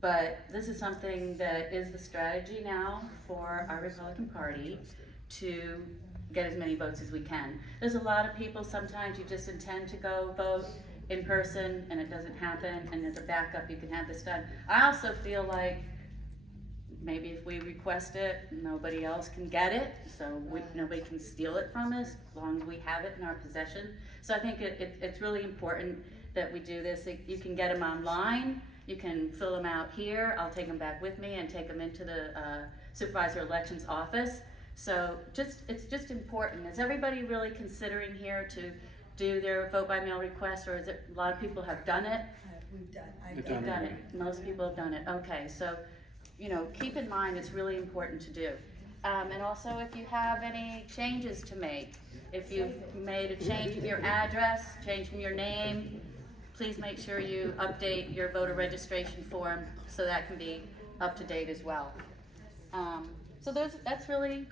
But this is something that is the strategy now for our Republican Party to get as many votes as we can. There's a lot of people, sometimes you just intend to go vote in person and it doesn't happen, and as a backup you can have this done. I also feel like maybe if we request it, nobody else can get it, so nobody can steal it from us, as long as we have it in our possession. So I think it's really important that we do this. You can get them online, you can fill them out here, I'll take them back with me and take them into the supervisor elections office. So it's just important. Is everybody really considering here to do their vote by mail request, or is it, a lot of people have done it? I've You've done it. Most people have done it. Okay, so, keep in mind it's really important to do. And also if you have any changes to make, if you've made a change in your address, changing your name, please make sure you update your voter registration form so that can be up to date as well. So that's really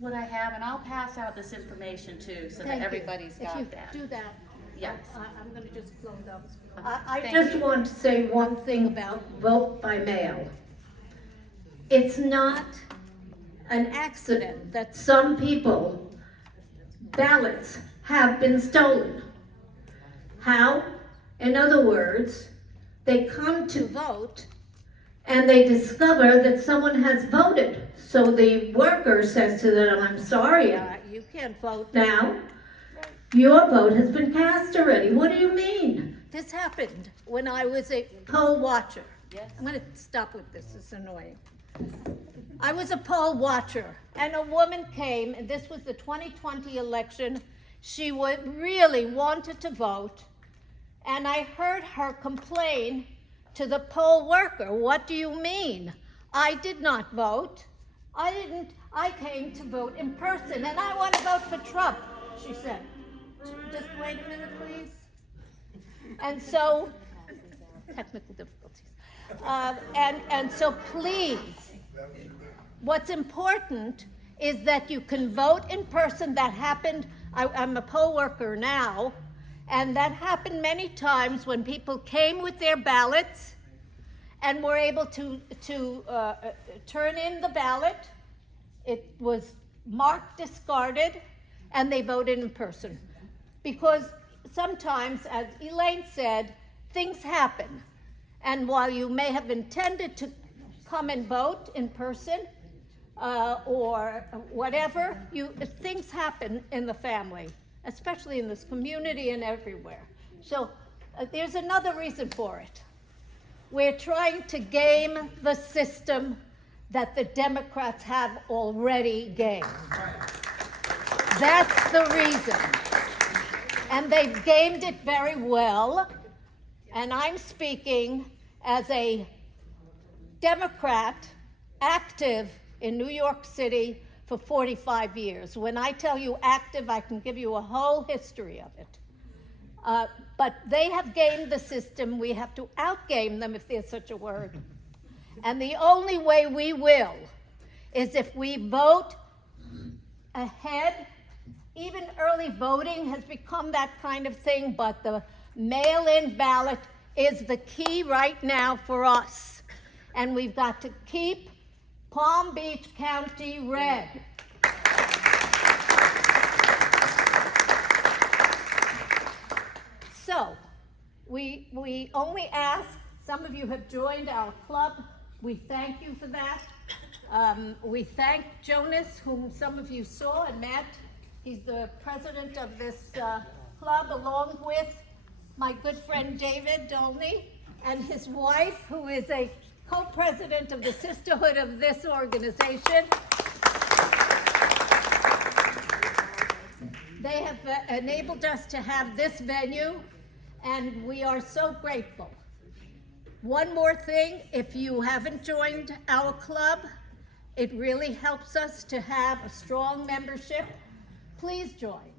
what I have, and I'll pass out this information too, so that Thank you. everybody's got that. If you do that. Yes. I'm gonna just close up. I Thank just you. want to say one thing about vote by mail. It's not an accident that some people, ballots have been stolen. How? In other words, they come to vote and they discover that someone has voted. So the worker says to them, I'm sorry, you can't vote now. Your vote has been cast already. What do you mean? This happened when I was a poll watcher. Yes. I'm going to stop with this, it's annoying. I was a poll watcher, and a woman came, and this was the 2020 election. She really wanted to vote, and I heard her complain to the poll worker, what do you mean? I did not vote. I came to vote in person, and I want to vote for Trump, she said. Just wait a minute, please. And so, technical difficulties. And so please, what's important is that you can vote in person. That happened, I'm a poll worker now, and that happened many times when people came with their ballots and were able to turn in the ballot. It was marked discarded, and they voted in person. Because sometimes, as Elaine said, things happen. And while you may have intended to come and vote in person, or whatever, things happen in the family, especially in this community and everywhere. So there's another reason for it. We're trying to game the system that the Democrats have already gamed. That's the reason. And they've gamed it very well. And I'm speaking as a Democrat active in New York City for 45 years. When I tell you active, I can give you a whole history of it. But they have gamed the system. We have to outgame them, if there's such a word. And the only way we will is if we vote ahead. Even early voting has become that kind of thing, but the mail-in ballot is the key right now for us. And we've got to keep Palm Beach County red. So, we only ask, some of you have joined our club. We thank you for that. We thank Jonas, whom some of you saw and met. He's the president of this club, along with my good friend David Dolney and his wife, who is a co-president of the sisterhood of this organization. They have enabled us to have this venue, and we are so grateful. One more thing, if you haven't joined our club, It really helps us to have a strong membership. Please join.